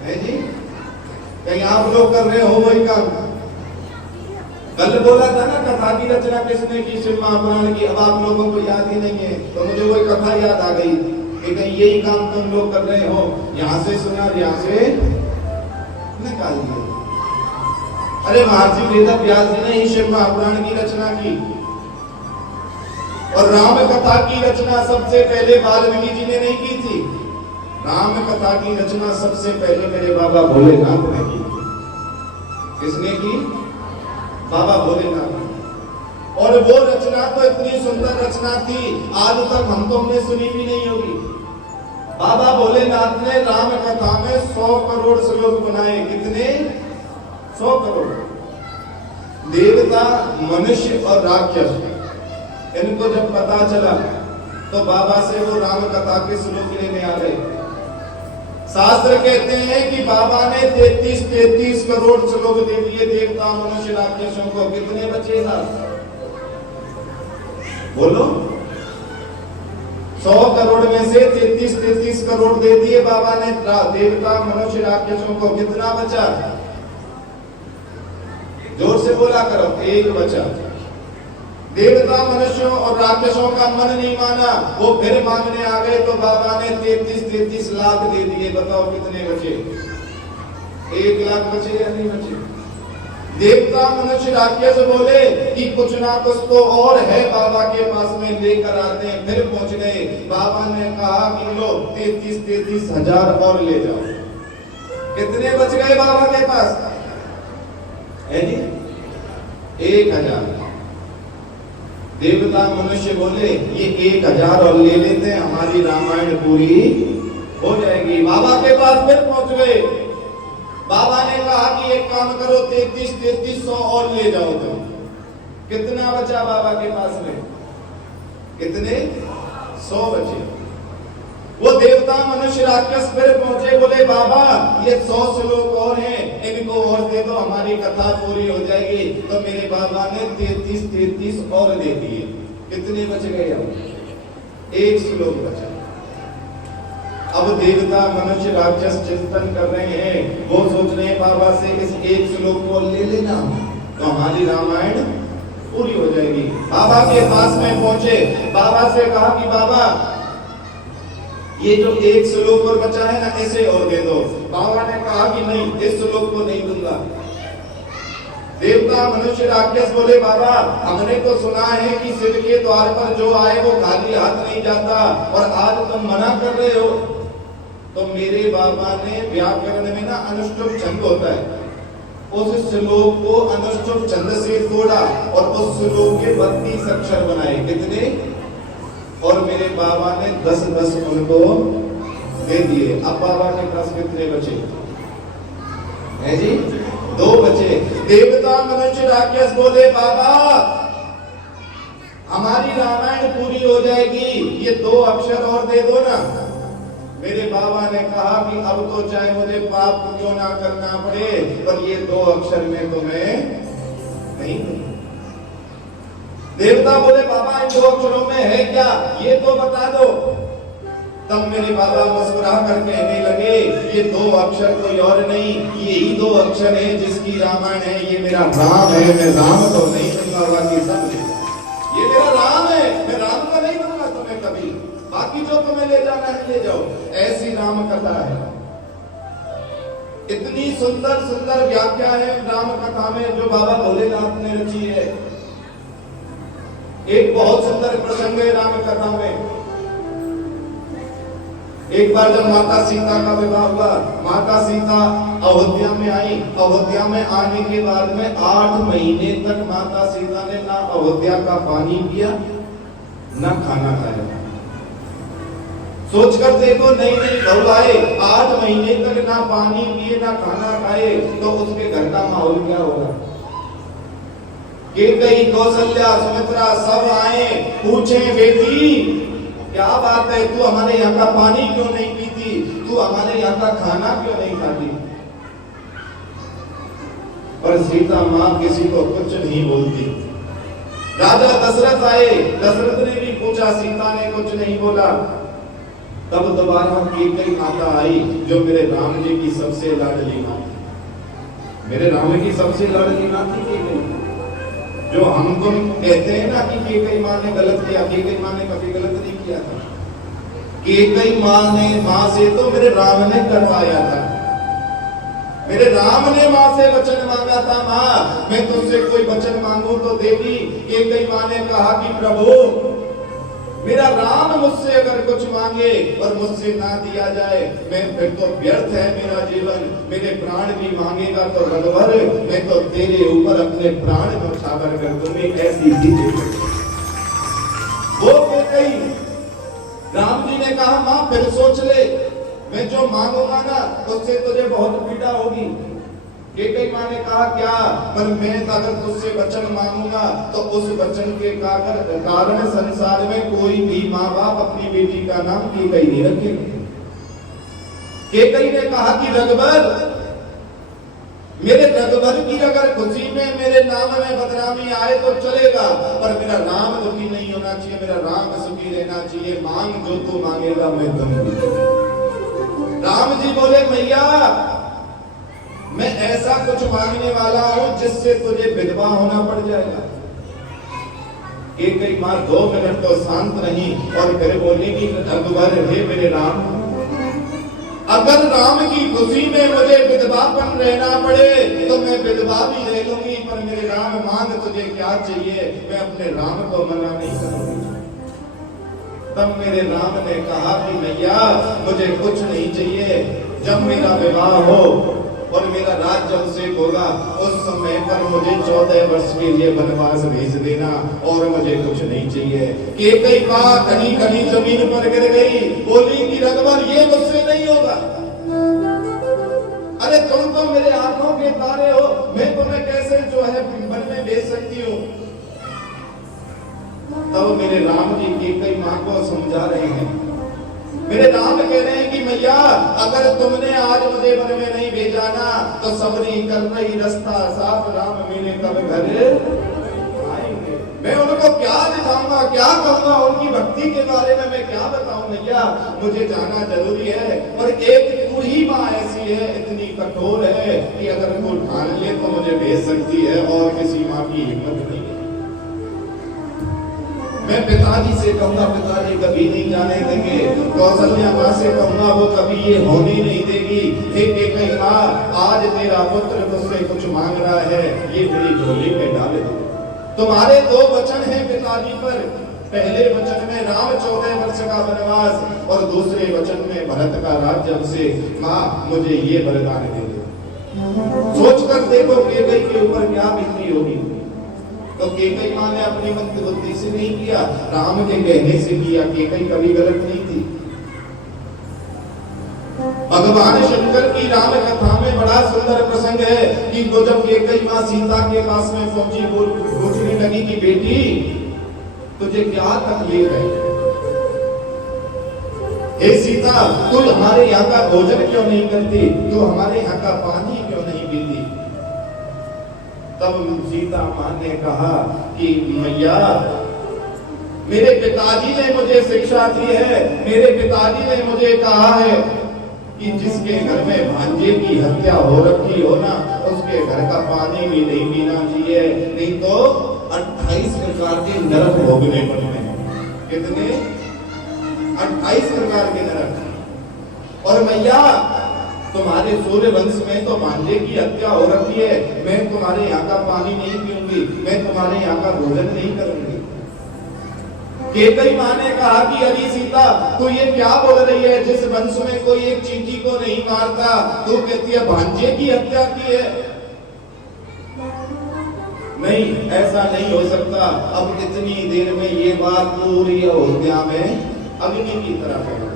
है जी, कहीं आप लोग कर रहे हो वही काम। कल बोला था ना कथा की रचना किसने की, शिव महापुराण की, अब आप लोगों को याद ही नहीं है तो मुझे वही कथा याद आ गई कि कहीं यही काम तुम लोग कर रहे हो, यहाँ से सुना यहाँ से निकाल दिया। अरे महर्षि वेद व्यास जी ने ही शिव महापुराण की रचना की, और राम कथा की रचना सबसे पहले वाल्मीकि जी ने नहीं की थी, राम कथा की रचना सबसे पहले मेरे बाबा भोलेनाथ ने की। किसने की? बाबा भोलेनाथ। और वो रचना तो इतनी सुंदर रचना थी आज तक हम तुमने सुनी भी नहीं होगी। बाबा भोलेनाथ ने राम कथा में 100 करोड़ श्लोक बनाए। कितने? 100 करोड़। देवता, मनुष्य और राक्षस, इनको जब पता चला तो बाबा से वो राम कथा के श्लोक लेने आ गए। शास्त्र कहते हैं कि बाबा ने 33 करोड़ श्लोक दे दिए देवता, मनुष्य, राक्षसों को। कितने बचे साहब? बोलो। 100 करोड़ में से 33 करोड़ दे दिए बाबा ने देवता, मनुष्य, राक्षसों को। कितना बचा? जोर से बोला करो। 1 बचा। देवता, मनुष्यों और राक्षसों का मन नहीं माना, वो फिर मांगने आ गए तो बाबा ने 33 लाख दे दिए। बताओ कितने बचे? 1 लाख बचे या नहीं बचे? देवता, मनुष्य, राक्षस बोले कि कुछ ना कुछ तो और है बाबा के पास में, लेकर आते हैं। फिर पहुंच गए। बाबा ने कहा कि लो 33 हजार और ले जाओ। कितने बच गए बाबा के पास? है जी 1000। देवता, मनुष्य बोले ये 1000 और ले लेते हैं, हमारी रामायण पूरी हो जाएगी। बाबा के पास फिर पहुंच गए। बाबा ने कहा कि एक काम करो 33 और ले जाओ तुम। कितना बचा बाबा के पास में? कितने? 100 बचे। वो देवता, मनुष्य, राक्षस फिर पहुंचे, बोले बाबा ये 100 श्लोक और हैं, इनको और दे दो, हमारी कथा पूरी हो जाएगी। तो मेरे बाबा ने 33 और दे दिए। कितने बच गए? अब 1 श्लोक बचा। अब देवता, मनुष्य, राक्षस चिंतन कर रहे हैं, वो सोच रहे हैं बाबा से इस 1 श्लोक को ले लेना तो हमारी रामायण पूरी हो जाएगी। बाबा के पास में पहुंचे, बाबा से कहा कि बाबा ये जो 1 श्लोक और बचा है ना, इसे और दे दो। बाबा ने कहा कि नहीं, इस श्लोक को नहीं दूंगा। देवता, मनुष्य, राक्षस बोले बाबा हमने तो सुना है कि शिव के द्वार पर जो आए वो खाली हाथ नहीं जाता, और आज तुम मना कर रहे हो। तो मेरे बाबा ने व्याकरण में ना अनुष्टुप छंद होता है, उस श्लोक को अनुष्टुप छंद से तोड़ा और उस श्लोक के 32 अक्षर बनाए। कितने? और मेरे बाबा ने 10-10 उनको दे दिए। अब बाबा के पास कितने बचे हैं जी? 2 बचे। देवता मनुष्य राक्षस बोले बाबा हमारी रामायण पूरी हो जाएगी, ये 2 अक्षर और दे दो ना। मेरे बाबा ने कहा कि अब तो चाहे मुझे पाप क्यों ना करना पड़े, पर ये 2 अक्षर में तो मैं नहीं दूंगा। देवता बोले बाबा इन 2 अक्षरों में है क्या, ये तो बता दो। तब मेरे बाबा मुस्कुरा कर कहने लगे ये 2 अक्षर कोई और नहीं, यही 2 अक्षर है जिसकी रामायण है। ये मेरा राम है, मैं राम तो नहीं दूंगा बाकी सब। ये मेरा राम है, मैं राम को नहीं दूंगा तुम्हें कभी, बाकी जो तुम्हें ले जाना है ले जाओ। ऐसी राम कथा है। इतनी सुंदर सुंदर व्याख्या है राम कथा में जो बाबा भोलेनाथ ने रची है। एक बहुत सुंदर प्रसंग है राम कथा में। एक बार जब माता सीता का विवाह हुआ, माता सीता अयोध्या में आई। अयोध्या में आने के बाद में 8 महीने तक माता सीता ने ना अयोध्या का पानी पिया ना खाना खाया। सोचकर देखो नई नई बहू आए, 8 महीने तक ना पानी पिए ना खाना खाए, तो उसके घर का माहौल क्या होगा? कैकेयी, कौशल्या, सुमित्रा सब आए, पूछे बेटी क्या बात है, तू हमारे यहाँ का पानी क्यों नहीं पीती, तू हमारे यहाँ का खाना क्यों नहीं खाती? पर सीता माँ किसी को कुछ नहीं बोलती। राजा दशरथ आए, दशरथ ने भी पूछा, सीता ने कुछ नहीं बोला। तब दोबारा कैकेयी माता आई जो मेरे राम जी की सबसे लाडली माँ थी। मेरे राम की सबसे लाडली माँ थी कैकेयी। जो हम तुम कहते हैं ना कि कैकेयी माँ ने गलत किया, कैकेयी माँ ने कभी गलत नहीं किया था। कैकेयी माँ से तो मेरे राम ने करवाया था। मेरे राम ने माँ से वचन मांगा था, माँ मैं तुमसे कोई वचन मांगू तो देगी। कैकेयी माँ ने कहा कि प्रभु मेरा राम मुझसे अगर कुछ मांगे और मुझसे ना दिया जाए, मैं फिर तो व्यर्थ है मेरा जीवन। मेरे प्राण भी मांगेगा तो रघुवर, मैं तो तेरे ऊपर अपने प्राण न्यौछावर कर दूंगी। ऐसी चीजें वो कैकेयी। राम जी ने कहा माँ फिर सोच ले, मैं जो मांगूंगा ना उससे तुझे बहुत पीड़ा होगी। कैकेयी माँ ने कहा क्या? पर मैं अगर तुझसे वचन मांगूंगा तो उस वचन के कारण संसार में कोई भी माँ बाप अपनी बेटी का नाम कैकेयी नहीं रखेगा। कैकेयी ने कहा कि रघुवर, मेरे रघुवर की अगर खुशी में मेरे नाम में बदनामी आए तो चलेगा, पर मेरा राम दुखी नहीं होना चाहिए, मेरा राम सुखी रहना चाहिए। मांग जो तू मांगेगा मैं दूंगी। राम जी बोले मैया मैं ऐसा कुछ मांगने वाला हूं जिससे तुझे विधवा होना पड़ जाएगा। कैकेयी मां 2 मिनट तो शांत रही और फिर बोली कि रघुवर हे मेरे राम, अगर राम की खुशी में मुझे विधवापन रहना पड़े तो मैं विधवा भी रह लूंगी, पर मेरे राम मांग तुझे क्या चाहिए, मैं अपने राम को मना नहीं करूंगी। तब मेरे राम ने कहा कि मैया मुझे कुछ नहीं चाहिए, जब मेरा विवाह हो और मेरा राज्याभिषेक होगा उस समय पर मुझे 14 वर्ष के लिए वनवास भेज देना और मुझे कुछ नहीं चाहिए। कैकेयी मां कहीं कहीं जमीन पर गिर गई, बोली कि रघुवर ये मुझसे नहीं होगा। अरे तुम तो मेरे आंखों के तारे हो, मैं तुम्हें कैसे जो है वन में भेज सकती हूँ? तब मेरे राम जी कैकेयी मां को समझा रहे हैं। मेरे राम कह रहे हैं कि मैया अगर तुमने आज मुझे वन में नहीं भेजा ना तो सबरी कर रही रास्ता साफ, राम मेरे कब घर आएंगे। मैं उनको क्या दिखाऊंगा, क्या कहूंगा, उनकी भक्ति के बारे में मैं क्या बताऊं? मैया मुझे जाना जरूरी है। और एक तू ही माँ ऐसी है, इतनी कठोर है कि अगर वो ठान ले तो मुझे भेज सकती है और किसी माँ की हिम्मत नहीं है। मैं पिताजी से कहूंगा पिताजी कभी नहीं जाने देंगे, कौशल्या माँ से कहूंगा वो कभी ये होने नहीं देगी। हे कैकेयी माँ आज तेरा पुत्र तुझसे कुछ मांग रहा है, ये मेरी झोली में डाल दो। तुम्हारे 2 वचन हैं पिताजी पर। पहले वचन में राम 14 वर्ष का वनवास और दूसरे वचन में भरत का राज्याभिषेक। माँ मुझे ये वरदान दे दो। सोचकर देखो केकई के ऊपर क्या बीती होगी। तो केकई माँ ने अपनी मंद बुद्धि से नहीं किया, राम के कहने से किया। केकई कभी गलत नहीं थी। भगवान शंकर की राम कथा में बड़ा सुंदर प्रसंग है कि वो जब केकई माँ सीता के पास में पहुंची, पूछने लगी कि बेटी तुझे क्या तकलीफ है? हे सीता, तू हमारे यहाँ का भोजन क्यों नहीं करती? तू हमारे यहाँ का पानी क्यों नहीं पीती? तब सीता माँ ने कहा कि मैया, मेरे पिताजी ने मुझे शिक्षा दी है, मेरे पिताजी ने मुझे कहा है कि जिसके घर में भांजे की हत्या हो रखी हो ना, उसके घर का पानी भी नहीं पीना चाहिए, नहीं तो 28 प्रकार के नरक भोगने पड़ते हैं। कितने? 28 प्रकार के नरक। और मैया, तुम्हारे सूर्य वंश में तो भांजे की हत्या हो रखी है, मैं तुम्हारे यहाँ का पानी नहीं पीऊंगी, मैं तुम्हारे यहाँ का भोजन नहीं करूंगी। केकई माँ ने कहा कि अरे सीता, तू ये क्या बोल रही है? जिस वंश में कोई एक चींटी को नहीं मारता, तू कहती है भांजे की हत्या की है। नहीं, ऐसा नहीं हो सकता। अब इतनी देर में ये बात पूरी अयोध्या में अग्नि की तरह फैल गई,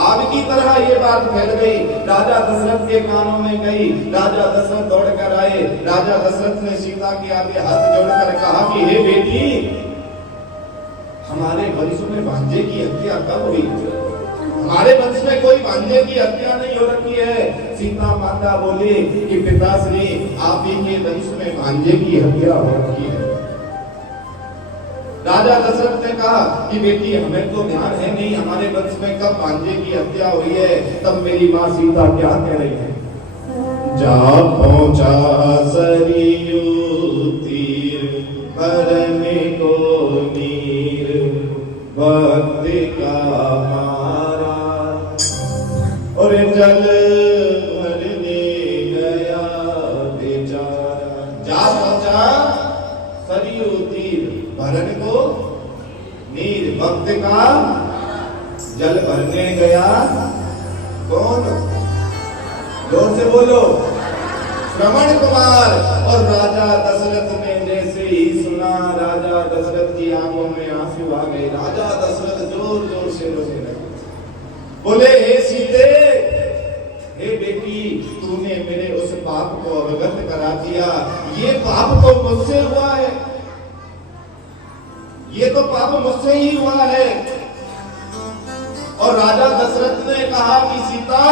आग की तरह ये बात फैल गई। राजा दशरथ के कानों में गई। राजा दशरथ दौड़ कर आए। राजा दशरथ ने सीता के आगे हाथ जोड़कर कहा कि हे बेटी, हमारे वंश में भांजे की हत्या कब हुई? हमारे वंश में कोई भांजे की हत्या नहीं हो रखी है। सीता माता बोली कि पिताश्री, आप ही के वंश में भांजे की हत्या हो रखी है। राजा दशरथ ने कहा कि बेटी, हमें तो ध्यान है नहीं हमारे वंश में कब भांजे की हत्या हुई है। तब मेरी माँ सीता क्या कह रही है? जा पहुंचा सरयू तीर भरने को नीर, भक्ति का मारा और जल भरने गया बेचारा। जा पहुंचा सरयू तीर भरने को नीर, भक्त का जल भरने गया कौन? जोर से बोलो। श्रवण कुमार। और राजा दशरथ ने जैसे ही सुना, राजा दशरथ की आंखों में आंसू आ गए। राजा दशरथ जोर जोर से रोने लगे। बोले, हे सीते, हे बेटी, तूने मेरे उस पाप को अवगत करा दिया। ये पाप तो मुझसे हुआ है, ये तो पाप मुझसे ही हुआ है। और राजा दशरथ ने कहा कि सीता,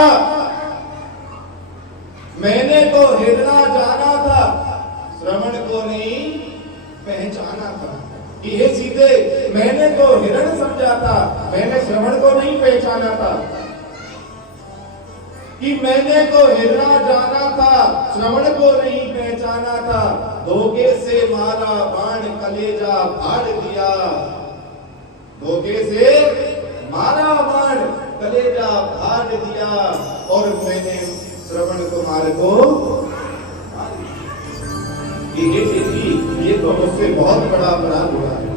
मैंने तो हिरना जाना था, श्रवण को नहीं पहचाना था। कि हे सीते, मैंने तो हिरण समझा था, मैंने श्रवण को नहीं पहचाना था। कि मैंने तो हिरना जाना था, श्रवण को नहीं पहचाना था। धोखे से मारा बाण कलेजा फाड़ दिया, धोखे से मारा बाण कलेजा फाड़ दिया। और मैंने श्रवण कुमार को ये तो मुझसे बहुत बड़ा अपराध हुआ है।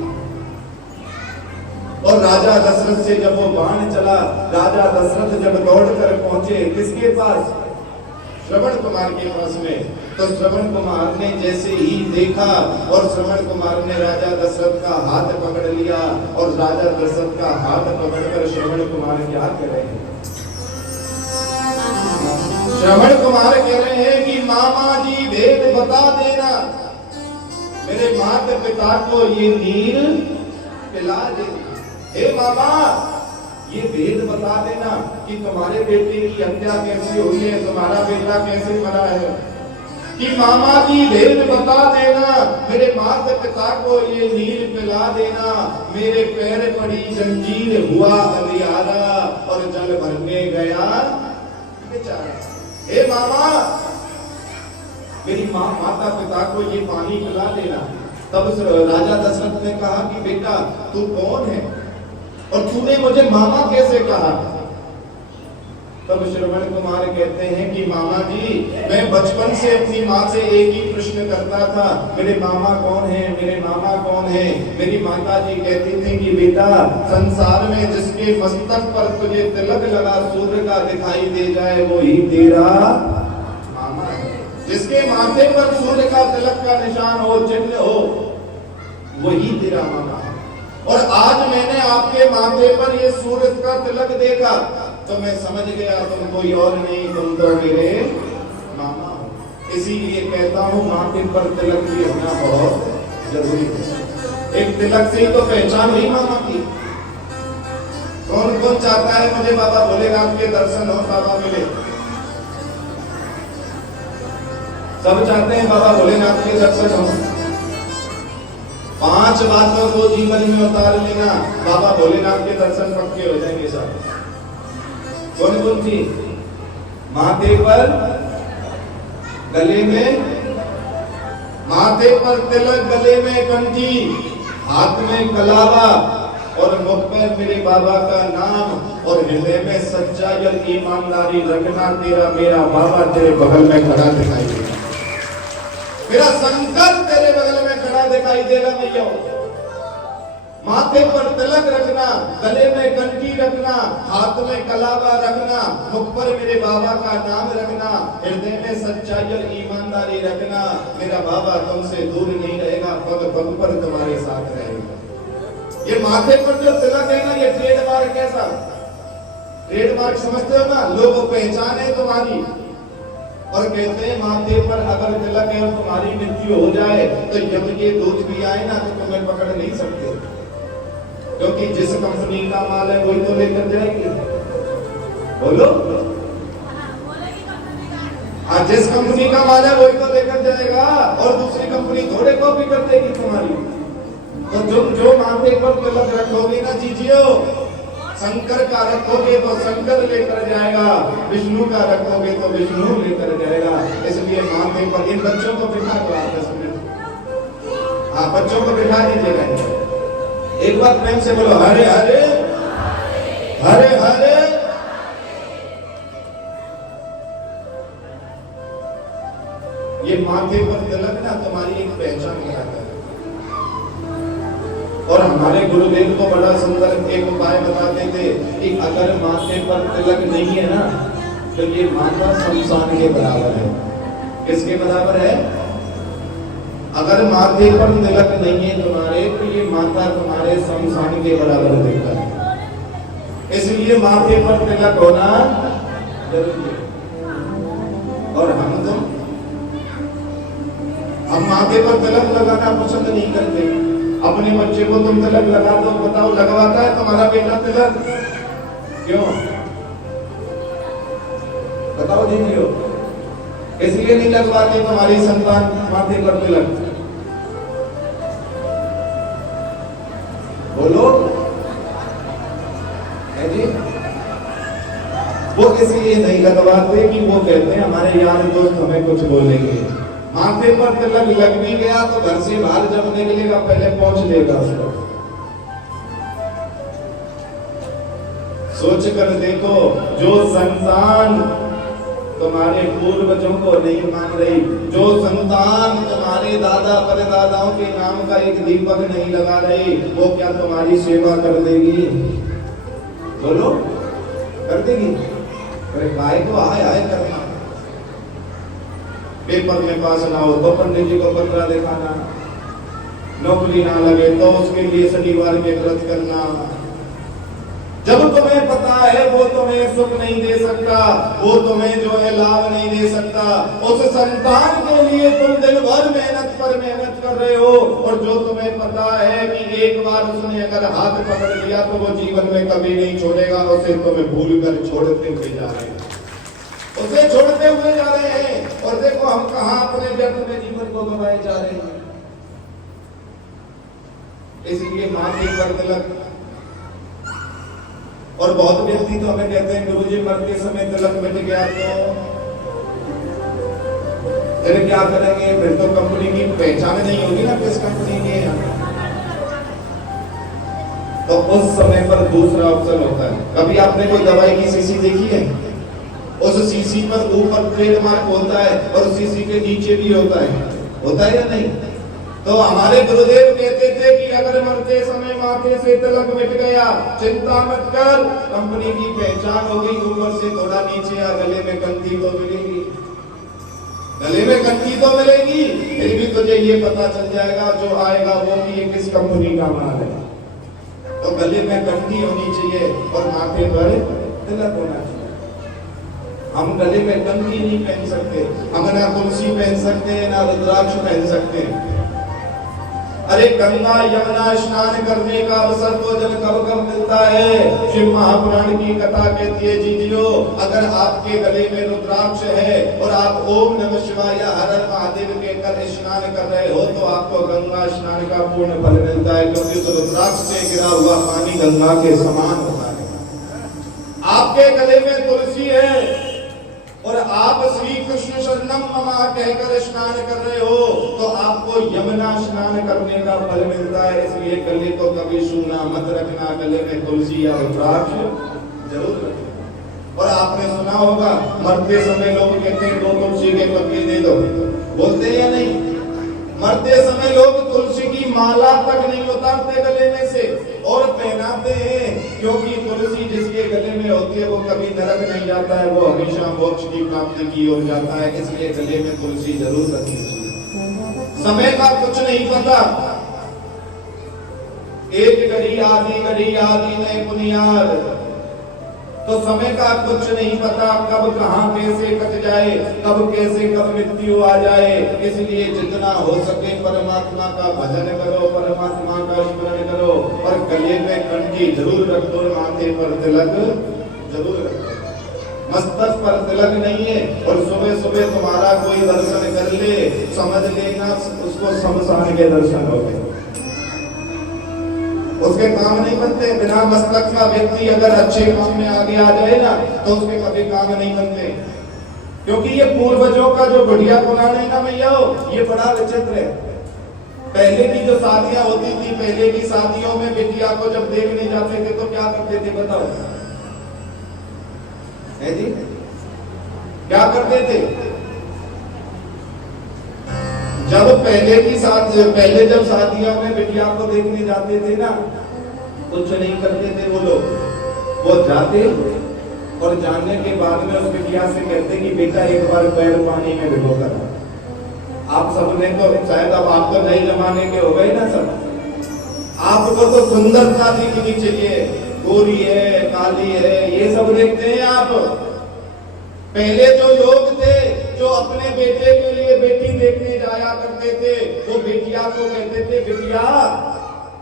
और राजा दशरथ से जब वो बाण चला, राजा दशरथ जब दौड़कर पहुंचे किसके पास? श्रवण कुमार के पास में। तो श्रवण कुमार ने जैसे ही देखा और श्रवण कुमार ने राजा दशरथ का हाथ पकड़ लिया। और राजा दशरथ का हाथ पकड़कर श्रवण कुमार क्या कर रहे हैं? श्रवण कुमार कह रहे हैं कि मामा जी भेद बता देना, मेरे माता पिता को ये नीर पिला दे। हे मामा, ये भेद बता देना कि तुम्हारे बेटे की हत्या कैसे हुई है, तुम्हारा बेटा कैसे मरा है। कि मामा जी भेद बता देना, मेरे माता पिता को ये नीर पिला देना। मेरे पैर पड़ी जंजीर हुआ अंधियारा और जल भरने गया बेचारा। हे मामा, मेरी माता पिता को ये पानी पिला देना। तब राजा दशरथ ने कहा कि बेटा, तू कौन है और तूने मुझे मामा कैसे कहा? तब श्रवण कुमार कहते हैं कि मामा जी, मैं बचपन से अपनी माँ से एक ही प्रश्न करता था, मेरे मामा कौन है, मेरे मामा कौन है। मेरी माता जी कहती थी कि बेटा, संसार में जिसके मस्तक पर तुझे तिलक लगा सूर्य का दिखाई दे जाए, वो ही तेरा मामा है। जिसके माथे पर सूर्य का तिलक का निशान हो, चिन्ह हो, वही तेरा मामा है। और आज मैंने आपके माथे पर ये सूर्य का तिलक देखा तो मैं समझ गया तुम कोई और नहीं, तुम तो मेरे मामा हो। इसीलिए कहता हूं माथे पर तिलक भी होना बहुत जरूरी है। एक तिलक से ही तो पहचान हुई मामा की। कौन कौन चाहता है मुझे बाबा भोलेनाथ के दर्शन हो, बाबा मिले? सब चाहते हैं बाबा भोलेनाथ के दर्शन हो। 5 बातों को जीवन में उतार लेना, बाबा भोलेनाथ के दर्शन पक्के हो जाएंगे सब। कौन कौन थी? माथे पर, गले में, माथे पर तिलक, गले में कंठी, हाथ में कलावा और मुख पर मेरे बाबा का नाम और हृदय में सच्चाई और ईमानदारी रखना। तेरा मेरा बाबा तेरे बगल में खड़ा दिखाई देगा, मेरा शंकर तेरे बगल में खड़ा दिखाई देगा। भैया माथे पर तिलक रखना, गले में कंठी रखना, हाथ में कलावा रखना, मुख पर मेरे बाबा का नाम रखना, हृदय में सच्चाई और ईमानदारी रखना। मेरा बाबा तुमसे दूर नहीं रहेगा, पग पग पर तुम्हारे साथ रहेगा। ये माथे पर जो तिलक है ना, ये ट्रेडमार्क कैसा? ट्रेडमार्क समझते हो ना? लोग पहचान है तुम्हारी और कहते हैं माथे पर अगर तिलक है और तुम्हारी मृत्यु हो जाए तो यम के दूत भी आए ना तो तुम्हें पकड़ नहीं सकते, क्योंकि जिस कंपनी का माल है वही तो लेकर जाएगी। बोलो, हाँ, जिस कंपनी का माल है वही तो लेकर जाएगा और दूसरी कंपनी थोड़े कॉपी कर देगी तुम्हारी। तो तुम जो माथे पर तिलक रखोगे ना जीजियो, शंकर का रखोगे तो शंकर लेकर जाएगा, विष्णु का रखोगे तो विष्णु लेकर जाएगा। इसलिए माथे पर इन बच्चों को बिठा दो आप 10 मिनट। हाँ, बच्चों को बिठा दीजिएगा। एक बार प्रेम से बोलो, हरे हरे हरे हरे। ये माथे पर तिलक ना तुम्हारी एक पहचान कराता है। और हमारे गुरुदेव को बड़ा सुंदर एक उपाय बताते थे कि अगर माथे पर तिलक नहीं है ना तो ये माथा शमशान के बराबर है। किसके बराबर है? अगर माथे पर तिलक नहीं है तुम्हारे तो ये माथा तुम्हारे शमशान के बराबर दिखता है। इसलिए माथे पर तिलक होना जरूरी है। और हम माथे पर तिलक लगाना पसंद नहीं करते। अपने बच्चे को तुम तिलक लगा दो, बताओ लगवाता है तुम्हारा बेटा तिलक? क्यों बताओ दीजिए? इसलिए नहीं लगवाती तुम्हारी संतान माथे पर तिलक? बोलो है जी। वो इसलिए नहीं लगवाते कि वो कहते हैं हमारे यार दोस्त हमें कुछ बोलेंगे। माथे पर तिलक लग भी गया तो घर से बाहर जब निकलेगा पहले पहुंच लेगा उसको। सोच कर देखो, जो संतान तुम्हारे पूर्वजों को नहीं मान रही, जो संतान तुम्हारे दादा परदादाओं के नाम का एक दीपक नहीं लगा रही, वो क्या तुम्हारी सेवा कर देगी? बोलो, कर देगी? अरे काय को आए आए करना। पेपर में पास ना हो तो पंडित जी को पत्र दिखाना, नौकरी ना लगे तो उसके लिए शनिवार के व्रत करना। जब तुम्हें पता है वो तुम्हें सुख नहीं दे सकता, वो तुम्हें जो है लाभ नहीं दे सकता, उस संतान के लिए तुम दिन भर मेहनत पर मेहनत कर रहे हो, और जो तुम्हें पता है कि एक बार उसने अगर हाथ पकड़ लिया तो वो जीवन में कभी नहीं छोड़ेगा, उसे तुम्हें भूल कर छोड़ते हुए जा रहे हैं, उसे छोड़ते हुए जा रहे हैं। और देखो हम कहां अपने व्यर्थ में जीवन को गंवाए जा रहे हैं। इसलिए माथे पर तिलक। और बहुत व्यक्ति तो हमें कहते हैं गुरुजी मरते समय तिलक मिट गया तो फिर क्या करेंगे? फिर तो कंपनी की पहचान नहीं होगी ना किस कंपनी की है। तो उस समय पर दूसरा ऑप्शन होता है। कभी आपने कोई दवाई की शीशी देखी है? उस शीशी पर ऊपर ट्रेडमार्क होता है और शीशी के नीचे भी होता है या नहीं? तो हमारे गुरुदेव कहते थे कि अगर मरते समय माथे से तिलक मिट गया, चिंता मत कर, कंपनी की पहचान होगी, ऊपर से थोड़ा नीचे या गले में कंठी तो मिलेगी। गले में तो मिलेगी, फिर भी तुझे ये पता चल जाएगा जो आएगा वो कि ये किस कंपनी का माल है। तो गले में कंठी होनी चाहिए और माथे पर तिलक होना चाहिए। हम गले में कंठी नहीं पहन सकते, हम ना तुलसी पहन सकते हैं, ना रुद्राक्ष पहन सकते हैं। अरे गंगा यमुना स्नान करने का अवसर तो जब कब कब मिलता है। शिव महापुराण की कथा कहती है जीजियो, अगर आपके गले में रुद्राक्ष है और आप ओम नमः शिवाय हर हर महादेव कहकर स्नान कर रहे हो तो आपको गंगा स्नान का पूर्ण फल मिलता है, क्योंकि तो रुद्राक्ष से गिरा हुआ पानी गंगा के समान होता है। आपके गले में तुलसी है और आप श्री कृष्ण शरणम मम कहकर स्नान कर रहे हो तो आपको यमुना स्नान करने का फल मिलता है। इसलिए गले को कभी सूना मत रखना, गले में तुलसी या रुद्राक्ष जरूर रखना। और आपने सुना होगा मरते समय लोग कहते हैं 2 तुलसी के पत्ते दे दो, बोलते हैं या नहीं? मरते समय लोग तुलसी की माला तक नहीं उतारते गले में से और पहनाते हैं, क्योंकि तुलसी जिसके गले में होती है वो कभी नरक नहीं जाता है, वो हमेशा मोक्ष की प्राप्ति की ओर जाता है। इसलिए गले में तुलसी जरूर रखनी चाहिए। समय का कुछ नहीं पता, एक घड़ी आधी नहीं पुनियार, तो समय का कुछ नहीं पता, कब कहां कैसे कट जाए, कब मृत्यु आ जाए। इसलिए जितना हो सके परमात्मा का भजन करो, परमात्मा का स्मरण करो और गले में कंठी जरूर रख दो, माथे पर तिलक जरूर रख दो। मस्तक पर तिलक नहीं है और सुबह सुबह तुम्हारा कोई दर्शन कर ले, समझ लेना उसको शमशान के दर्शन हो गए, उसके काम नहीं बनते। बिना मस्तक का व्यक्ति अगर अच्छे काम में आगे आ जाए ना तो उसके कभी काम नहीं बनते, क्योंकि ये पूर्वजों का जो बढ़िया पुराना है ना भैया, ये बड़ा विचित्र है। पहले की जो शादियां होती थी, पहले की शादियों में बिटिया को जब देखने जाते थे तो क्या करते थे बताओ? है जी, क्या करते थे? पहले जब शादियों में बिटिया को देखने जाते थे ना, कुछ नहीं करते थे वो लोग, वो जाते और जाने के बाद में उस बिटिया से कहते कि बेटा एक बार पैर पानी में भिगो कर। आप सबने तो शायद अब आप तो नए जमाने के हो गए ना सब, आपको तो सुंदरता दिखनी चाहिए, गोरी है काली है ये सब देखते हैं आप। पहले जो लोग थे जो अपने बेटे के लिए बेटी देखने जाया करते थे, वो बेटिया को कहते थे बिटिया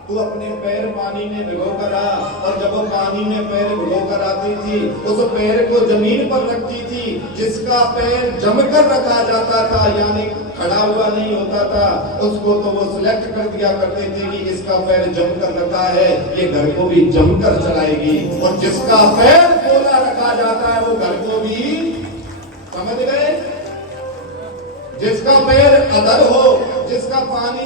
तू अपने पैर पानी में भिगो कर आ, और जब वो पानी में पैर भिगो कर आती थी उस पैर को जमीन पर रखती थी। जिसका पैर जमकर रखा जाता था यानी खड़ा हुआ नहीं होता था, उसको तो वो सिलेक्ट कर दिया करते थे कि इसका पैर जमकर रखा है, ये घर को भी जमकर चलाएगी। और जिसका पैर पोला रखा जाता है वो घर को भी, समझ गए, जिसका पैर अदर हो, जिसका पानी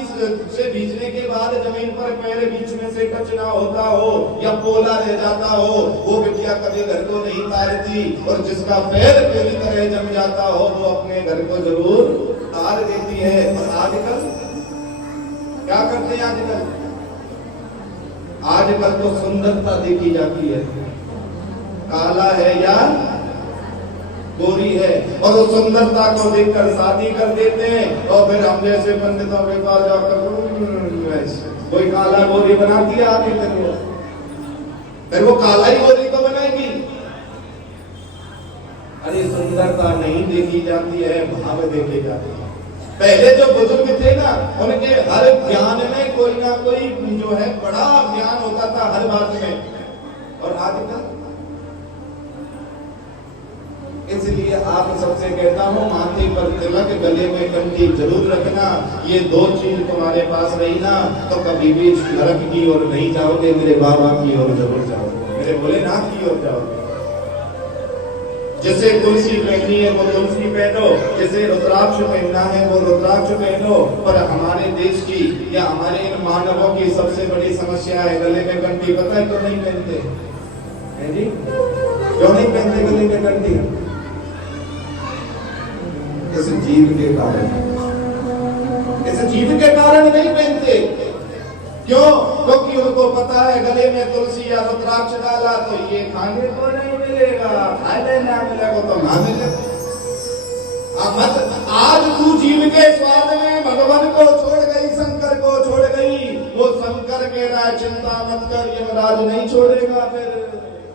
से भीजने के बाद जमीन पर पैर बीच में से टच ना होता हो या पोला रह जाता हो, वो बिटिया कभी घर को नहीं तारती। और जिसका पैर पूरी तरह जम जाता हो वो अपने घर को जरूर तार देती है। और आजकल क्या करते हैं? आजकल तो सुंदरता देखी जाती है, काला है या गोरी है, और उस सुंदरता को देखकर शादी कर देते हैं। और फिर हम जैसे पंडितों के पास जाकर कोई काला गोरी बना दिया आगे, फिर वो काला ही गोरी को बनाएगी। अरे सुंदरता नहीं देखी जाती है, भाव देखे जाते हैं। पहले जो बुजुर्ग थे ना, उनके हर ज्ञान में कोई ना कोई जो है बड़ा ज्ञान होता था हर बात में। और आजकल इसलिए आप सबसे कहता हूँ माथे पर तिलक, गले में कंठी जरूर रखना। ये 2 चीज तुम्हारे पास रही ना तो कभी भी नरक की ओर नहीं जाओगे, मेरे बाबा की ओर जरूर जाओगे, मेरे भोलेनाथ की ओर जाओगे। जिसे तुलसी पहननी है वो तुलसी पहनो, जिसे रुद्राक्ष पहनना है वो रुद्राक्ष पहनो। पर हमारे देश की या हमारे इन मानवों की सबसे बड़ी समस्या है गले में कंठी। पता है क्यों नहीं पहनते है जी? क्यों नहीं पहनते गले में कंठी? इस जीव के कारण, इस जीव के कारण नहीं पहनते। क्यों? क्योंकि उनको पता है गले में तुलसी या रुद्राक्ष डाला तो ये खाने को नहीं मिलेगा, खाने ना मिलेगा तो ना मिलेगा। आज तू जीव के स्वाद में भगवान को छोड़ गई, शंकर को छोड़ गई। वो शंकर कह रहा है चिंता मत कर, यमराज नहीं छोड़ेगा।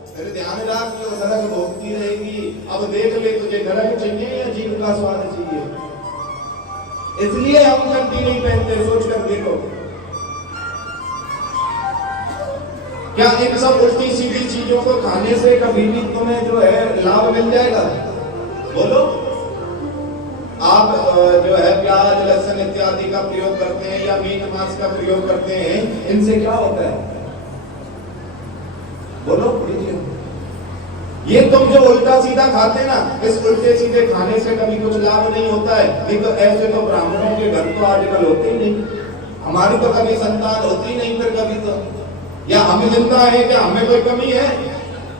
फिर ध्यान रख, जो नरक भोगती रहेगी। अब देख ले, तुझे नरक चाहिए या जीव का स्वाद चाहिए? इसलिए हम कंठी नहीं पहनते, सोच कर देखो। क्या इन सब उल्टी सीधी चीजों को खाने से कभी भी तुम्हें जो है लाभ मिल जाएगा? बोलो। आप जो है प्याज लहसुन इत्यादि का प्रयोग करते हैं या मीट मांस का प्रयोग करते हैं, इनसे क्या होता है? बोलो। ये तुम जो उल्टा सीधा खाते हैं ना, इस उल्टे सीधे खाने से कभी कुछ लाभ नहीं होता है। नहीं तो ऐसे तो ब्राह्मणों के घर तो आजकल होते ही नहीं। हमारी तो कभी संतान होती नहीं, फिर कभी तो या हम जिंदा है क्या, हमें कोई कमी है?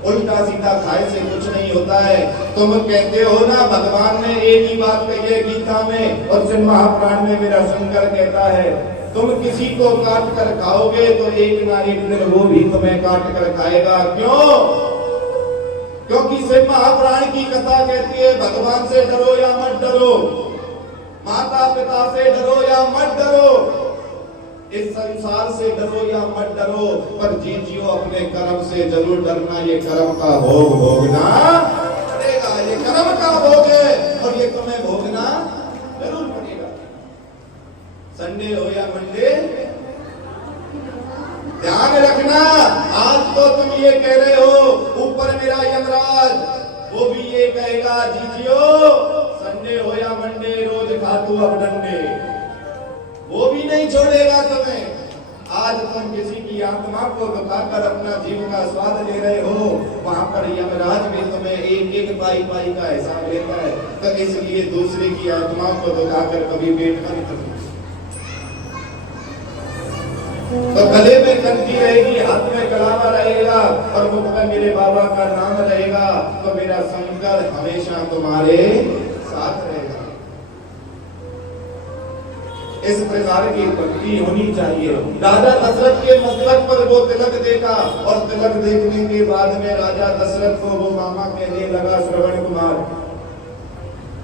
उल्टा सीधा खाए से कुछ नहीं होता है। तुम कहते हो ना, भगवान ने एक ही बात कही है गीता में और श्रीमद् महापुराण में मेरा शंकर कहता है, तुम किसी को काट कर खाओगे तो एक ना एक दिन वो भी तुम्हें काट कर खाएगा। क्यों? क्योंकि श्रीमद् महापुराण की कथा कहती है भगवान से डरो या मत डरो, माता पिता से डरो या मत डरो, इस संसार से डरो या मत डरो, पर जियो अपने कर्म से जरूर डरना। ये कर्म का भोग भोगना पड़ेगा, ये कर्म का भोग है और ये तुम्हें भोगना जरूर पड़ेगा। संडे हो या मंडे, ध्यान रखना। आज तो तुम ये कह रहे हो ऊपर मेरा यमराज, वो भी ये कहेगा जियो संडे हो या मंडे रोज खा तू अब डंडे, वो भी नहीं छोड़ेगा तुम्हें। आज तुम किसी की आत्मा को दुखाकर अपना जीव का स्वाद ले रहे हो, वहां पर यमराज भी तुम्हें एक एक पाई पाई का हिसाब लेता है। तो इसलिए दूसरे की आत्मा को दुखाकर कभी पेट मत करो। तो गले में कंठी रहेगी, हाथ में कलावा रहेगा और मुख में मेरे बाबा का नाम रहेगा, तो मेरा शंकर हमेशा तुम्हारे साथ रहेगा। इस प्रकार की भक्ति होनी चाहिए। राजा दशरथ के मस्तक पर वो तिलक देखा और तिलक देखने के बाद में राजा दशरथ को वो मामा कहने लगा श्रवण कुमार।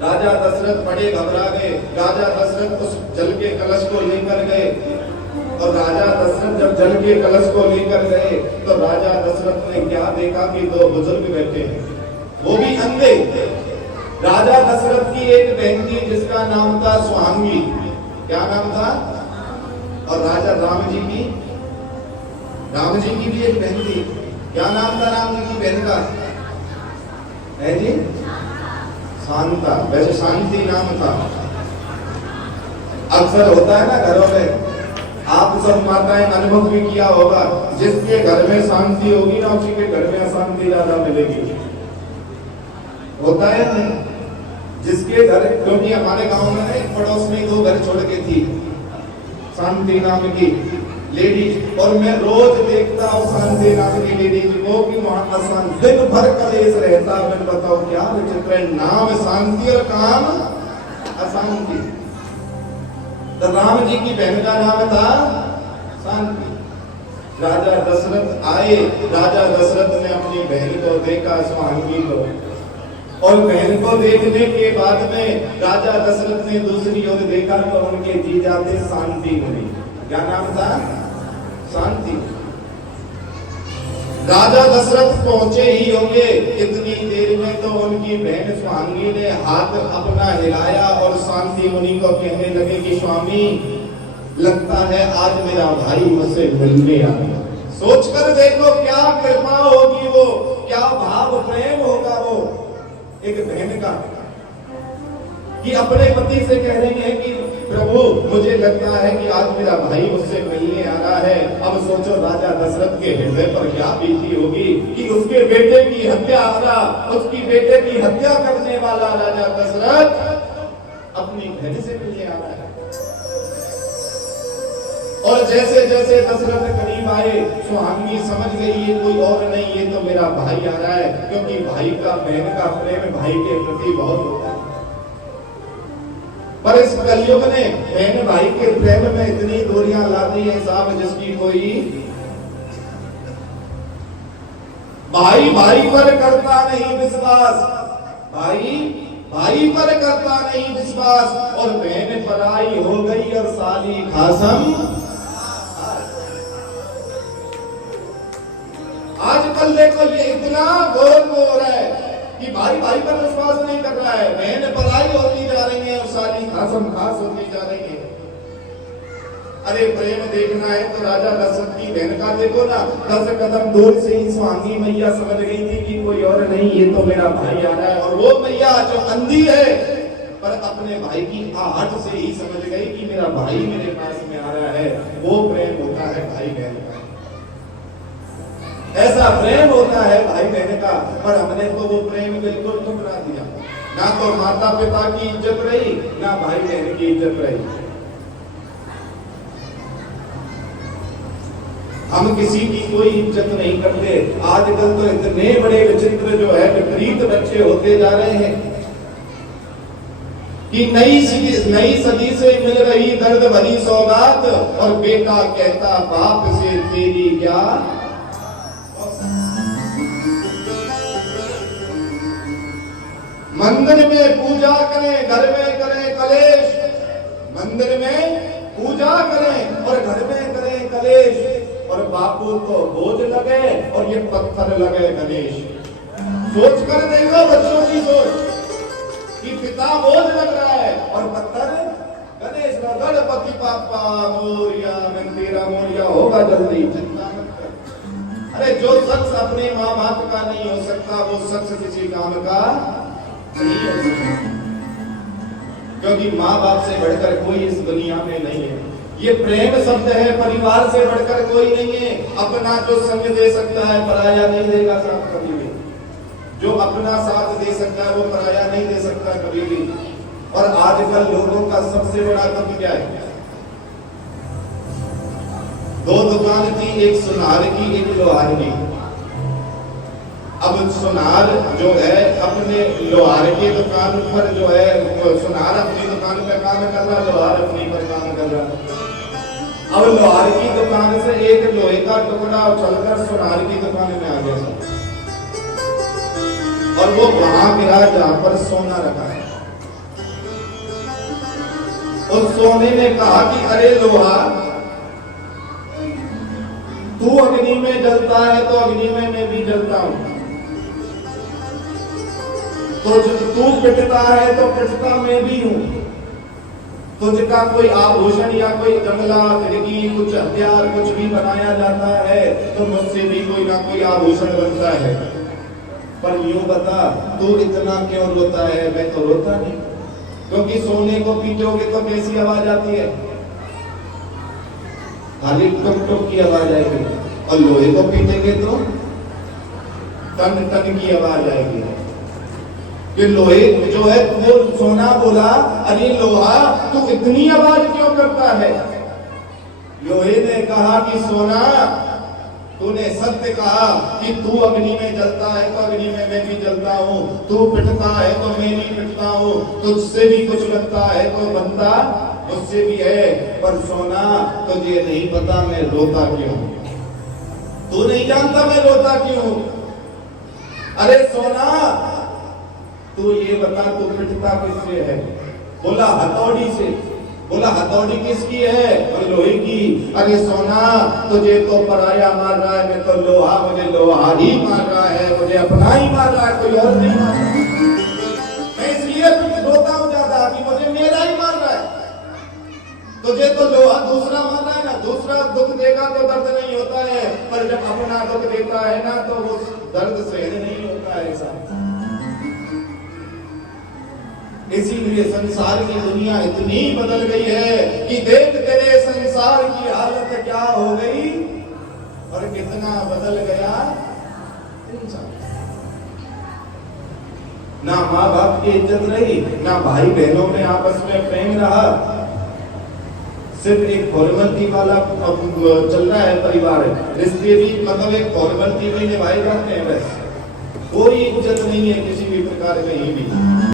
राजा दशरथ बड़े घबरा गए। राजा दशरथ उस जल के कलश को लेकर गए और राजा दशरथ जब जल के कलश को लेकर गए तो राजा दशरथ ने क्या देखा कि दो बुजुर्ग बैठे हैं, वो भी अंधे। राजा दशरथ की एक बहन थी जिसका नाम था सुहांगी। क्या नाम था? और राजा राम जी की भी एक बहन थी। क्या नाम था राम जी की बहन का? है जी? शांता। वैसे शांति नाम था। अक्सर होता है ना घरों में, आप सब माताएं अनुभव भी किया होगा, जिसके घर में शांति होगी ना उसी के घर में अशांति ज्यादा मिलेगी। होता है नहीं? जिसके घर, क्योंकि हमारे गांव में एक पड़ोस में दो घर छोड़ के थी शांति नाम की लेडीज, और मैं रोज देखता हूँ शांति नाम की लेडीज को कि वहां अशांति, दिन भर कलेश रहता। मैं बताओ क्या विचित्र है, नाम शांति और काम अशांति। तो राम जी की बहन का नाम था शांति। राजा दशरथ आए, राजा दशरथ ने अपनी बहन को देखा, सुहांगी को, और बहन को देखने के बाद में राजा दशरथ ने दूसरी ओर देखा तो उनके जीजा थे शांति मुनि। क्या नाम था? शांति। राजा दशरथ पहुंचे ही होंगे, इतनी देर में तो उनकी बहन सुहांगी ने हाथ अपना हिलाया और शांति मुनि को कहने लगे कि स्वामी, लगता है आज मेरा भाई मुझसे मिलने आ गया। सोचकर देखो क्या कृपा होगी, वो क्या भाव प्रेम होगा वो एक बहन का, कि अपने पति से कह रही है कि प्रभु मुझे लगता है कि आज मेरा भाई मुझसे मिलने आ रहा है। अब सोचो राजा दशरथ के हृदय पर क्या बीती होगी कि उसके बेटे की हत्या उसकी बेटे की हत्या करने वाला राजा दशरथ अपनी बहन से मिलने आ रहा है। और जैसे जैसे दशरथ करीब आए, सुहांगी समझ गई ये कोई और नहीं, ये तो मेरा भाई आ रहा है, क्योंकि भाई का बहन का प्रेम भाई के प्रति बहुत होता है। पर इस कलयुग ने बहन भाई के प्रेम में इतनी दूरियां ला दी है साहब, जिसकी कोई भाई भाई पर करता नहीं विश्वास, भाई भाई पर करता नहीं विश्वास, और बहन पराई हो गई और साली खासम। आजकल देखो ये इतना घोर हो रहा है कि भाई भाई पर विश्वास नहीं कर रहा है, बहन पराई होती जा रही है और साली खासम खास होती जा रही है। अरे प्रेम देखना है तो राजा दशरथ की बहन का देखो ना, 10 कदम दूर से ही स्वामी मैया समझ गई थी कि कोई और नहीं, ये तो मेरा भाई आ रहा है। और वो मैया जो अंधी है पर अपने भाई की आहट से ही समझ गई कि मेरा भाई मेरे पास में आ रहा है। वो प्रेम होता है भाई बहन का, ऐसा प्रेम होता है भाई बहन का। पर हमने तो वो प्रेम बिल्कुल ठुकरा दिया, ना तो माता पिता की इज्जत रही, ना भाई बहन की इज्जत रही। हम किसी की कोई इज्जत नहीं करते। आजकल तो इतने बड़े विचित्र जो है विपरीत बच्चे होते जा रहे हैं कि नई सदी से मिल रही दर्द भरी सौगात, और बेटा कहता बाप से तेरी क्या। मंदिर में पूजा करें, घर में करें कलेश। मंदिर में पूजा करें और घर में करें कलेश, और बापू को बोझ लगे और ये पत्थर लगे गणेश। सोच कर देखो बच्चों की सोच कि पिता बोझ लग रहा है और पत्थर गणेश। गणपति पापा मोरिया, मंदिरा मोरिया होगा जल्दी, चिंता मत कर। अरे जो शख्स अपने माँ बाप का नहीं हो सकता वो शख्स किसी काम का नहीं हो सकता, क्योंकि माँ बाप से बढ़कर कोई इस दुनिया में नहीं है। ये प्रेम शब्द है, परिवार से बढ़कर कोई नहीं है। अपना जो संग दे सकता है पराया नहीं देगा साथ कभी भी, जो अपना साथ दे सकता है वो पराया नहीं दे सकता कभी भी। और आजकल लोगों का सबसे बड़ा तत्व क्या है? 2 दुकान थी, एक सुनार की एक लोहार की। अब सुनार जो है अपने लोहार की दुकान पर जो है, सुनार अपनी दुकान पर काम कर रहा, लोहार अपनी पर काम कर रहा। अब लोहार की दुकान से एक लोहे का टुकड़ा चलकर सुनार की दुकान में आ गया, और वो वहां गिरा जहां पर सोना रखा है। उस सोने ने कहा कि अरे लोहा, तू अग्नि में जलता है तो अग्नि में मैं भी जलता हूं, तो तू पिटता है तो पिटता मैं भी हूं। तुझका कोई आभूषण या कोई जंगला खिड़की कुछ हथियार कुछ भी बनाया जाता है तो मुझसे भी कोई ना कोई आभूषण बनता है। पर यूं बता, तू इतना क्यों रोता है? मैं तो रोता नहीं, क्योंकि सोने को पीटोगे तो कैसी आवाज आती है? खाली टुक टुक की आवाज आएगी, और लोहे को पीटेंगे तो टन टन की आवाज आएगी। कि लोहे जो है, वो सोना बोला, अरे लोहा तू इतनी आवाज क्यों करता है? लोहे ने कहा कि सोना, तूने सत्य कहा कि तू अग्नि में जलता है तो अग्नि में मैं भी जलता हूँ, तू पिटता है तो मैं भी पिटता हूँ, तुझसे भी कुछ लगता है तो बनता मुझसे भी है। पर सोना, तुझे नहीं पता मैं रोता क्यों, तू नहीं जानता मैं रोता क्यों। अरे सोना, तू ये बता, तू पिटता किससे है? बोला हथौड़ी से। बोला हथौड़ी किसकी है? और लोहे की। अरे सोना, तुझे तो पराया मार रहा है, मैं तो लोहा, मुझे लोहा ही मार रहा है, मुझे अपना ही मार रहा है, कोई और नहीं मार रहा। मैं इसलिए रोता हूं ज्यादा कि मुझे मेरा ही मार रहा है। तुझे तो लोहा दूसरा मार रहा है ना, दूसरा दुख देगा तो दर्द नहीं होता है, पर जब अपना दुख देता है ना तो वो दर्द सहन नहीं होता है। ऐसा इसीलिए संसार की दुनिया इतनी बदल गई है कि देख तेरे संसार की हालत क्या हो गई और कितना बदल गया इंसान। ना माँ बाप की इज्जत रही, ना भाई बहनों में आपस में प्रेम रहा, सिर्फ एक फॉर्मलिटी वाला चल रहा है परिवार। रिश्ते भी मतलब एक फॉर्मलिटी में निभाए जाते हैं, बस कोई इज्जत नहीं है किसी भी प्रकार कहीं भी।